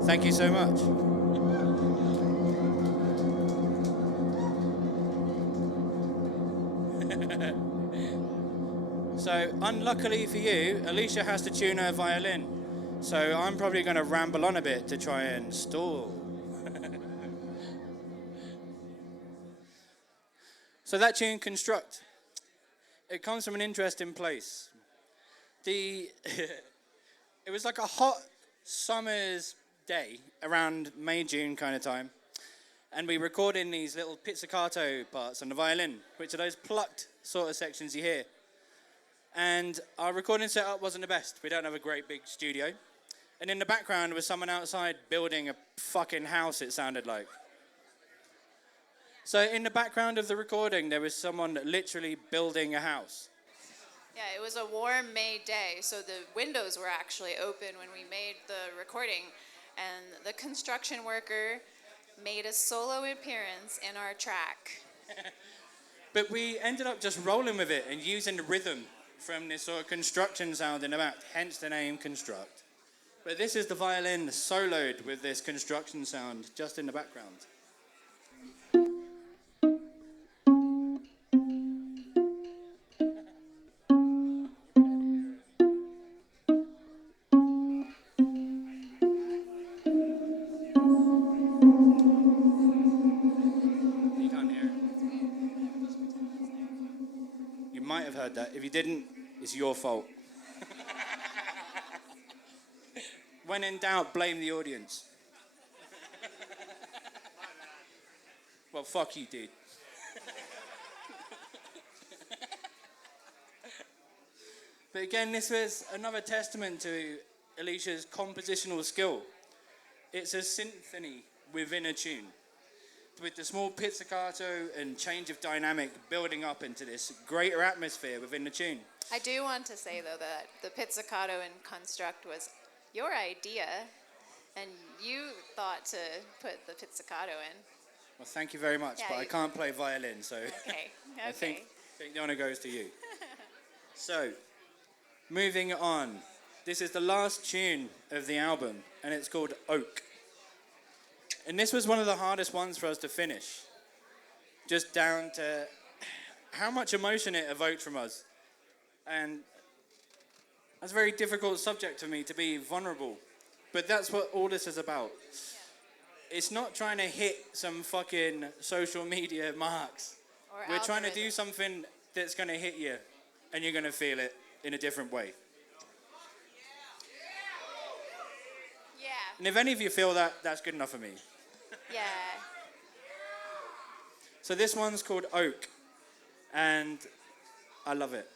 Thank you so much. So, unluckily for you, Alicia has to tune her violin. So, I'm probably going to ramble on a bit to try and stall. So, that tune, Construct, it comes from an interesting place. It was like a hot summer's day around May, June kind of time. And we recorded in these little pizzicato parts on the violin, which are those plucked sort of sections you hear. And our recording setup wasn't the best. We don't have a great big studio. And in the background was someone outside building a fucking house, it sounded like. So in the background of the recording, there was someone literally building a house. Yeah, it was a warm May day, so the windows were actually open when we made the recording. And the construction worker made a solo appearance in our track. But we ended up just rolling with it and using the rhythm from this sort of construction sound in the back, hence the name Construct. But this is the violin soloed with this construction sound just in the background. You can't hear it. You might have heard that. If you didn't, it's your fault. When in doubt, blame the audience. Well, fuck you, dude. But again, this was another testament to Alicia's compositional skill. It's a symphony within a tune, with the small pizzicato and change of dynamic building up into this greater atmosphere within the tune. I do want to say, though, that the pizzicato in Construct was your idea, and you thought to put the pizzicato in. Well, thank you very much, Yeah, but I can't play violin, so Okay, I think okay. the honour goes to you. So, moving on. This is the last tune of the album, and it's called Oak. And this was one of the hardest ones for us to finish. Just down to how much emotion it evoked from us. And that's a very difficult subject for me, to be vulnerable. But that's what all this is about. It's not trying to hit some fucking social media marks. Or We're trying to do algorithm. something that's going to hit you, and you're going to feel it in a different way. Yeah, And if any of you feel that, that's good enough for me. yeah. So this one's called Oak, and I love it.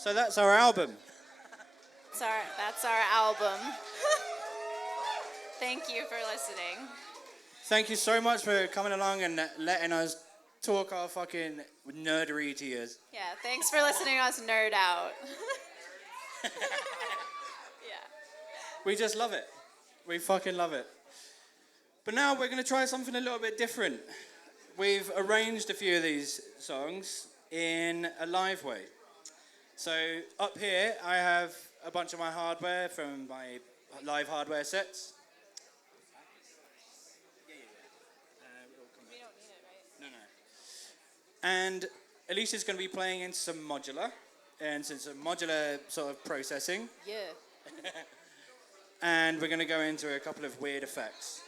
So that's our album. That's our album. Thank you for listening. Thank you so much for coming along and letting us talk our fucking nerdery to you. Yeah, thanks for listening to us nerd out. Yeah. We just love it. We fucking love it. But now we're going to try something a little bit different. We've arranged a few of these songs in a live way. So up here, I have a bunch of my hardware from my live hardware sets. We don't need it, right? No. And Alicia's going to be playing into some modular, and some modular sort of processing. Yeah. And we're going to go into a couple of weird effects.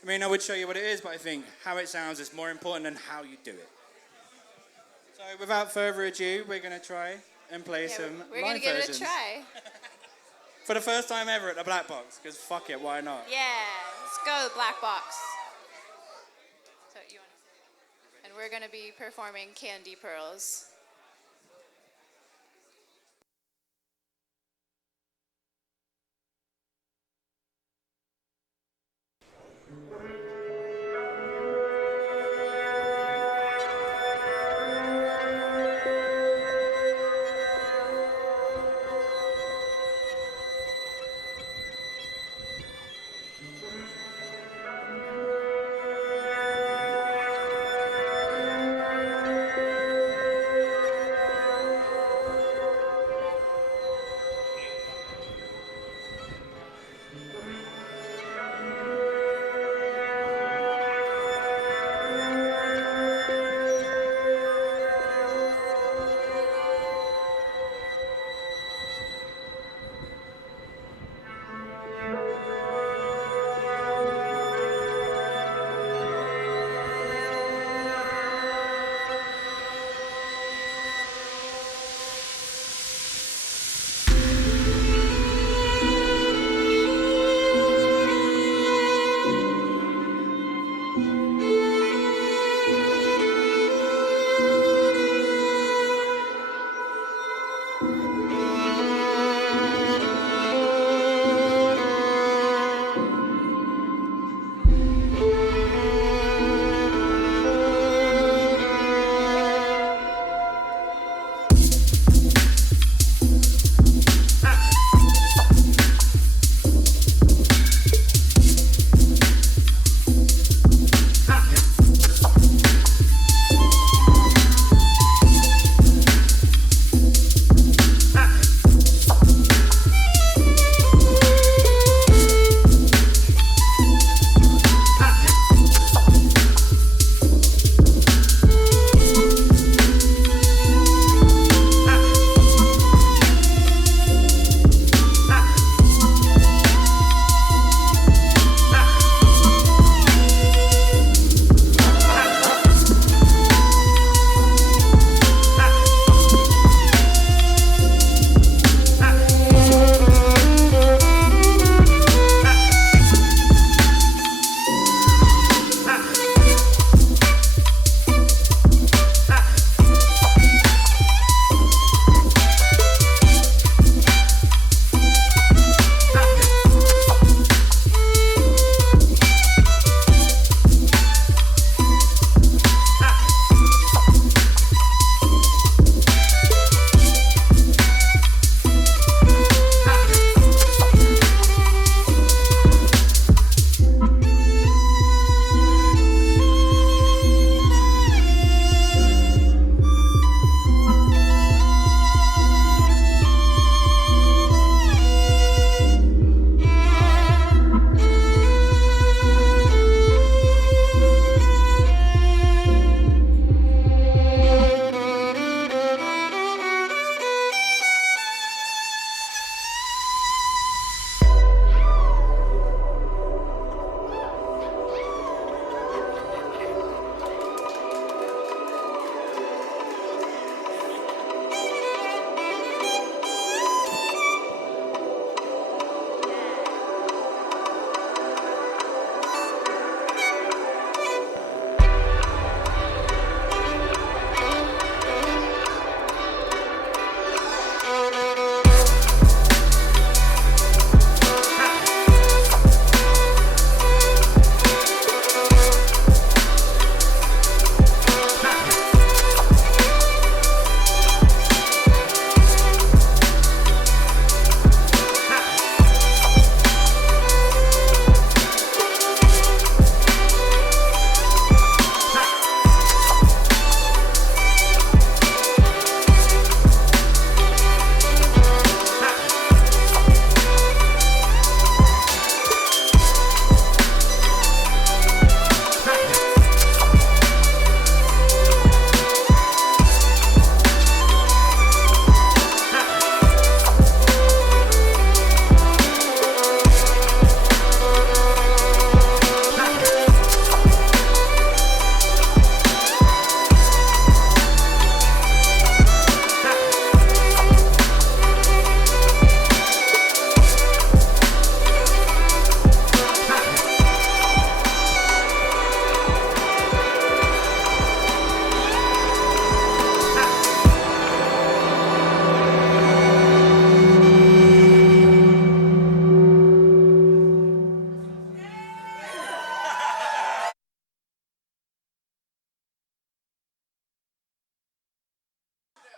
I mean, I would show you what it is, but I think how it sounds is more important than how you do it. So without further ado, we're going to try and play some We're live going to give versions. it a try. For the first time ever at the Black Box, because fuck it, why not? Yeah, let's go, Black Box. So you want to? And we're going to be performing Candy Pearls.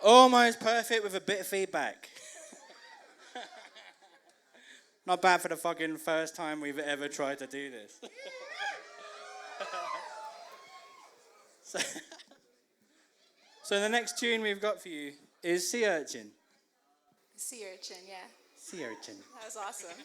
Almost perfect with a bit of feedback. Not bad for the fucking first time we've ever tried to do this. So the next tune we've got for you is Sea Urchin. Sea urchin, yeah. Sea Urchin. That was awesome.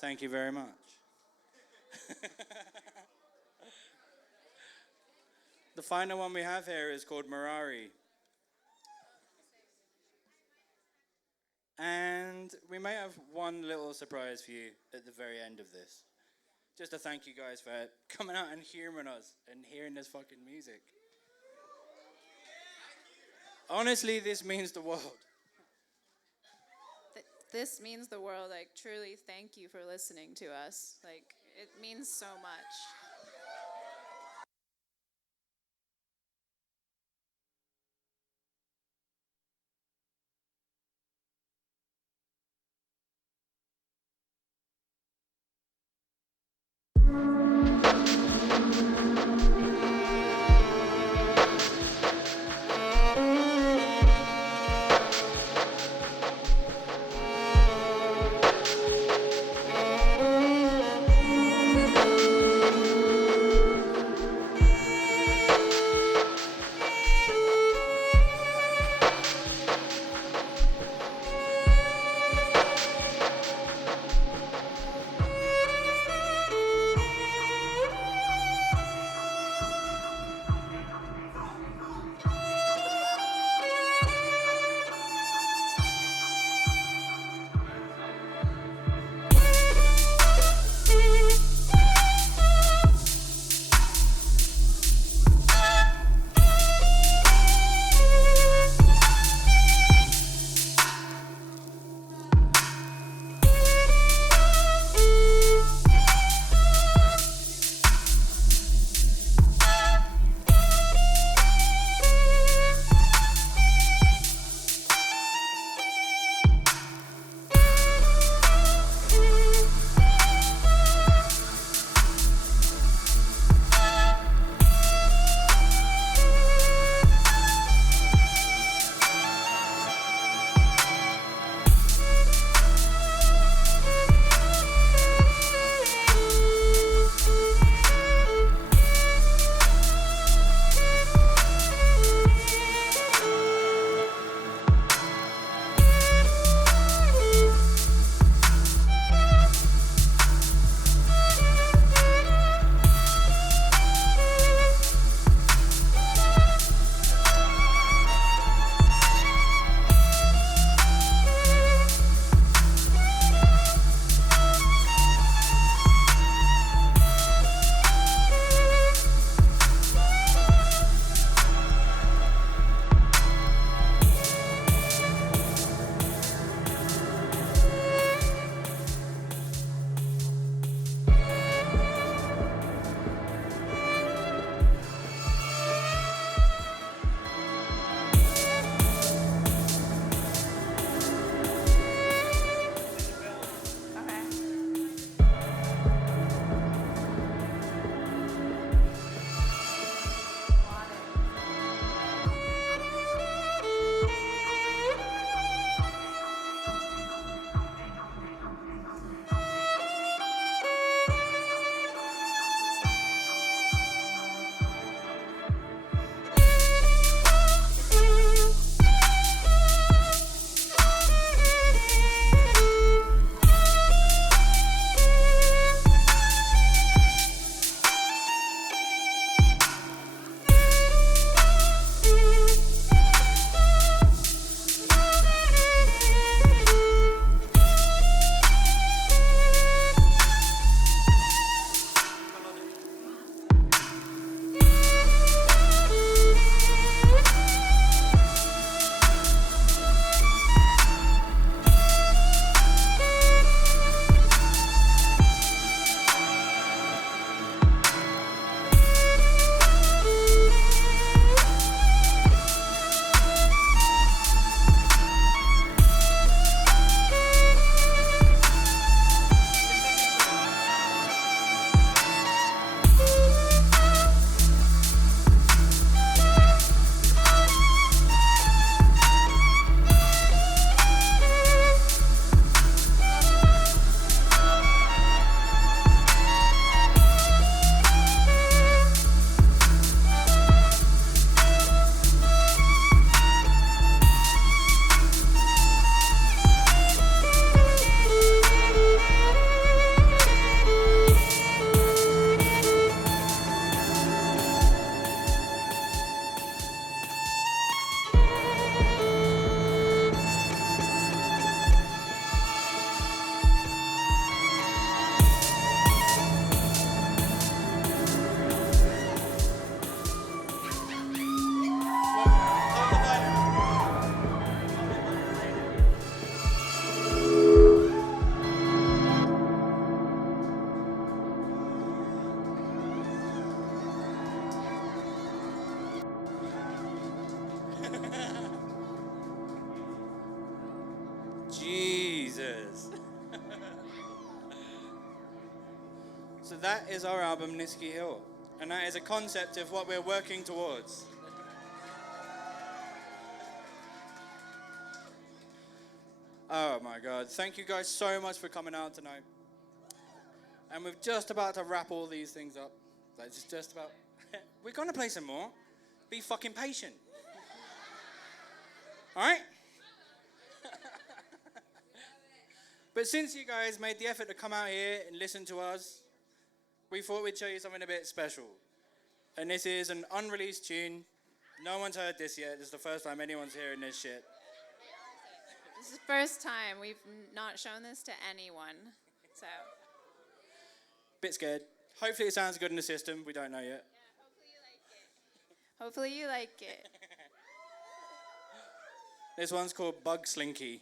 Thank you very much. The final one we have here is called Mirari. And we may have one little surprise for you at the very end of this. Just to thank you guys for coming out and hearing us and hearing this fucking music. Honestly, this means the world. This means the world. Like, truly, thank you for listening to us. Like, it means so much. So that is our album, Nisky Hill. And that is a concept of what we're working towards. Oh my God. Thank you guys so much for coming out tonight. And we're just about to wrap all these things up. Like, it's just about... We're going to play some more. Be fucking patient. All right? But since you guys made the effort to come out here and listen to us, we thought we'd show you something a bit special. And this is an unreleased tune. No one's heard this yet. This is the first time anyone's hearing this shit. This is the first time we've not shown this to anyone. So. Bit scared. Hopefully it sounds good in the system. We don't know yet. Yeah, hopefully you like it. Hopefully you like it. This one's called Bug Slinky.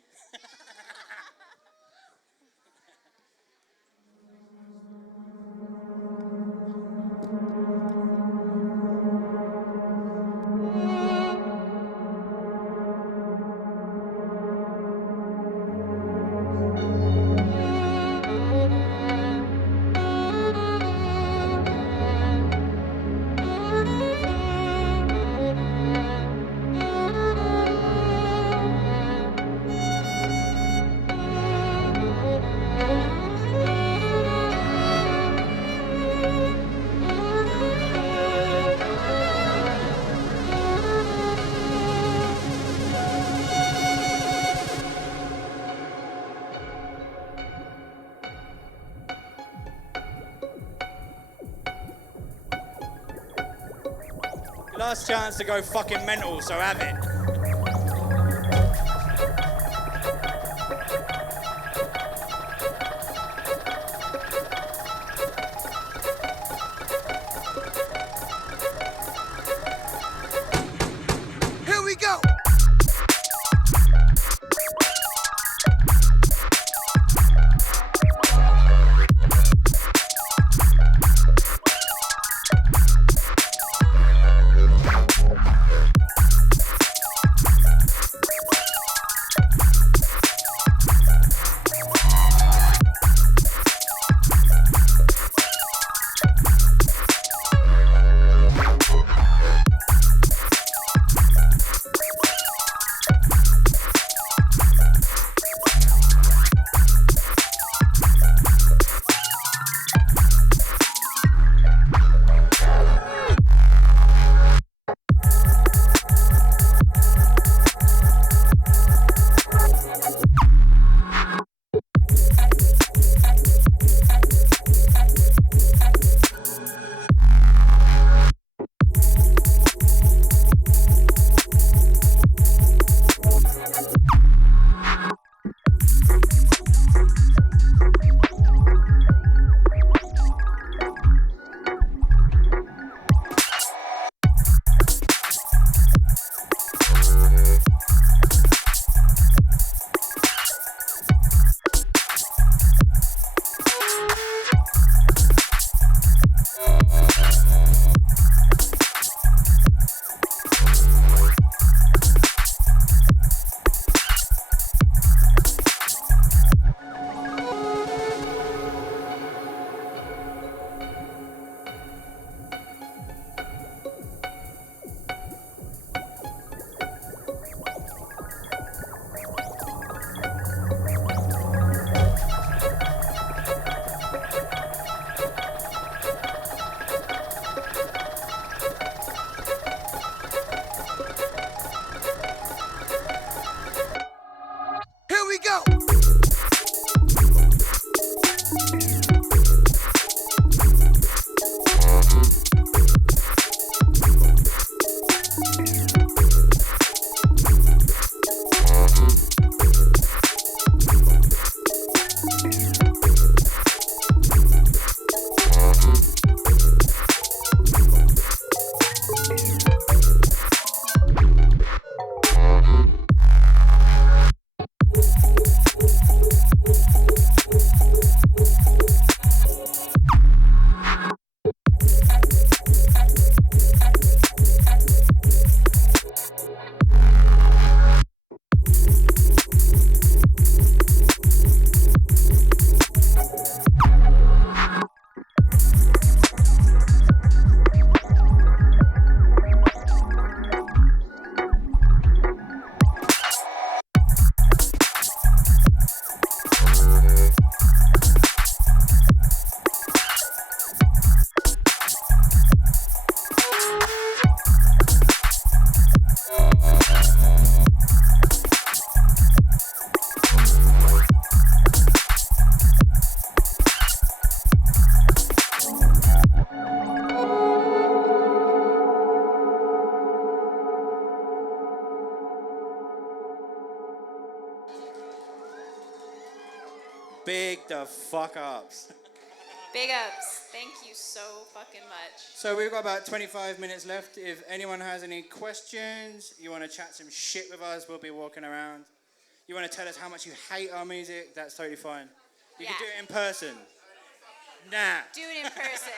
Last chance to go fucking mental, so have it. Here we go. Big the fuck ups. Big ups. Thank you so fucking much. So we've got about 25 minutes left. If anyone has any questions, you want to chat some shit with us, we'll be walking around. You want to tell us how much you hate our music, that's totally fine. You can do it in person. Nah. Do it in person.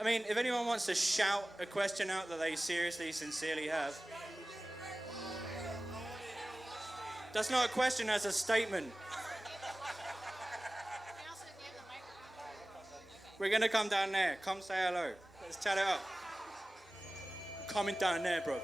I mean, if anyone wants to shout a question out that they seriously, sincerely have. That's not a question, that's a statement. We're gonna come down there. Come say hello. Let's chat it up. I'm coming down there, bro.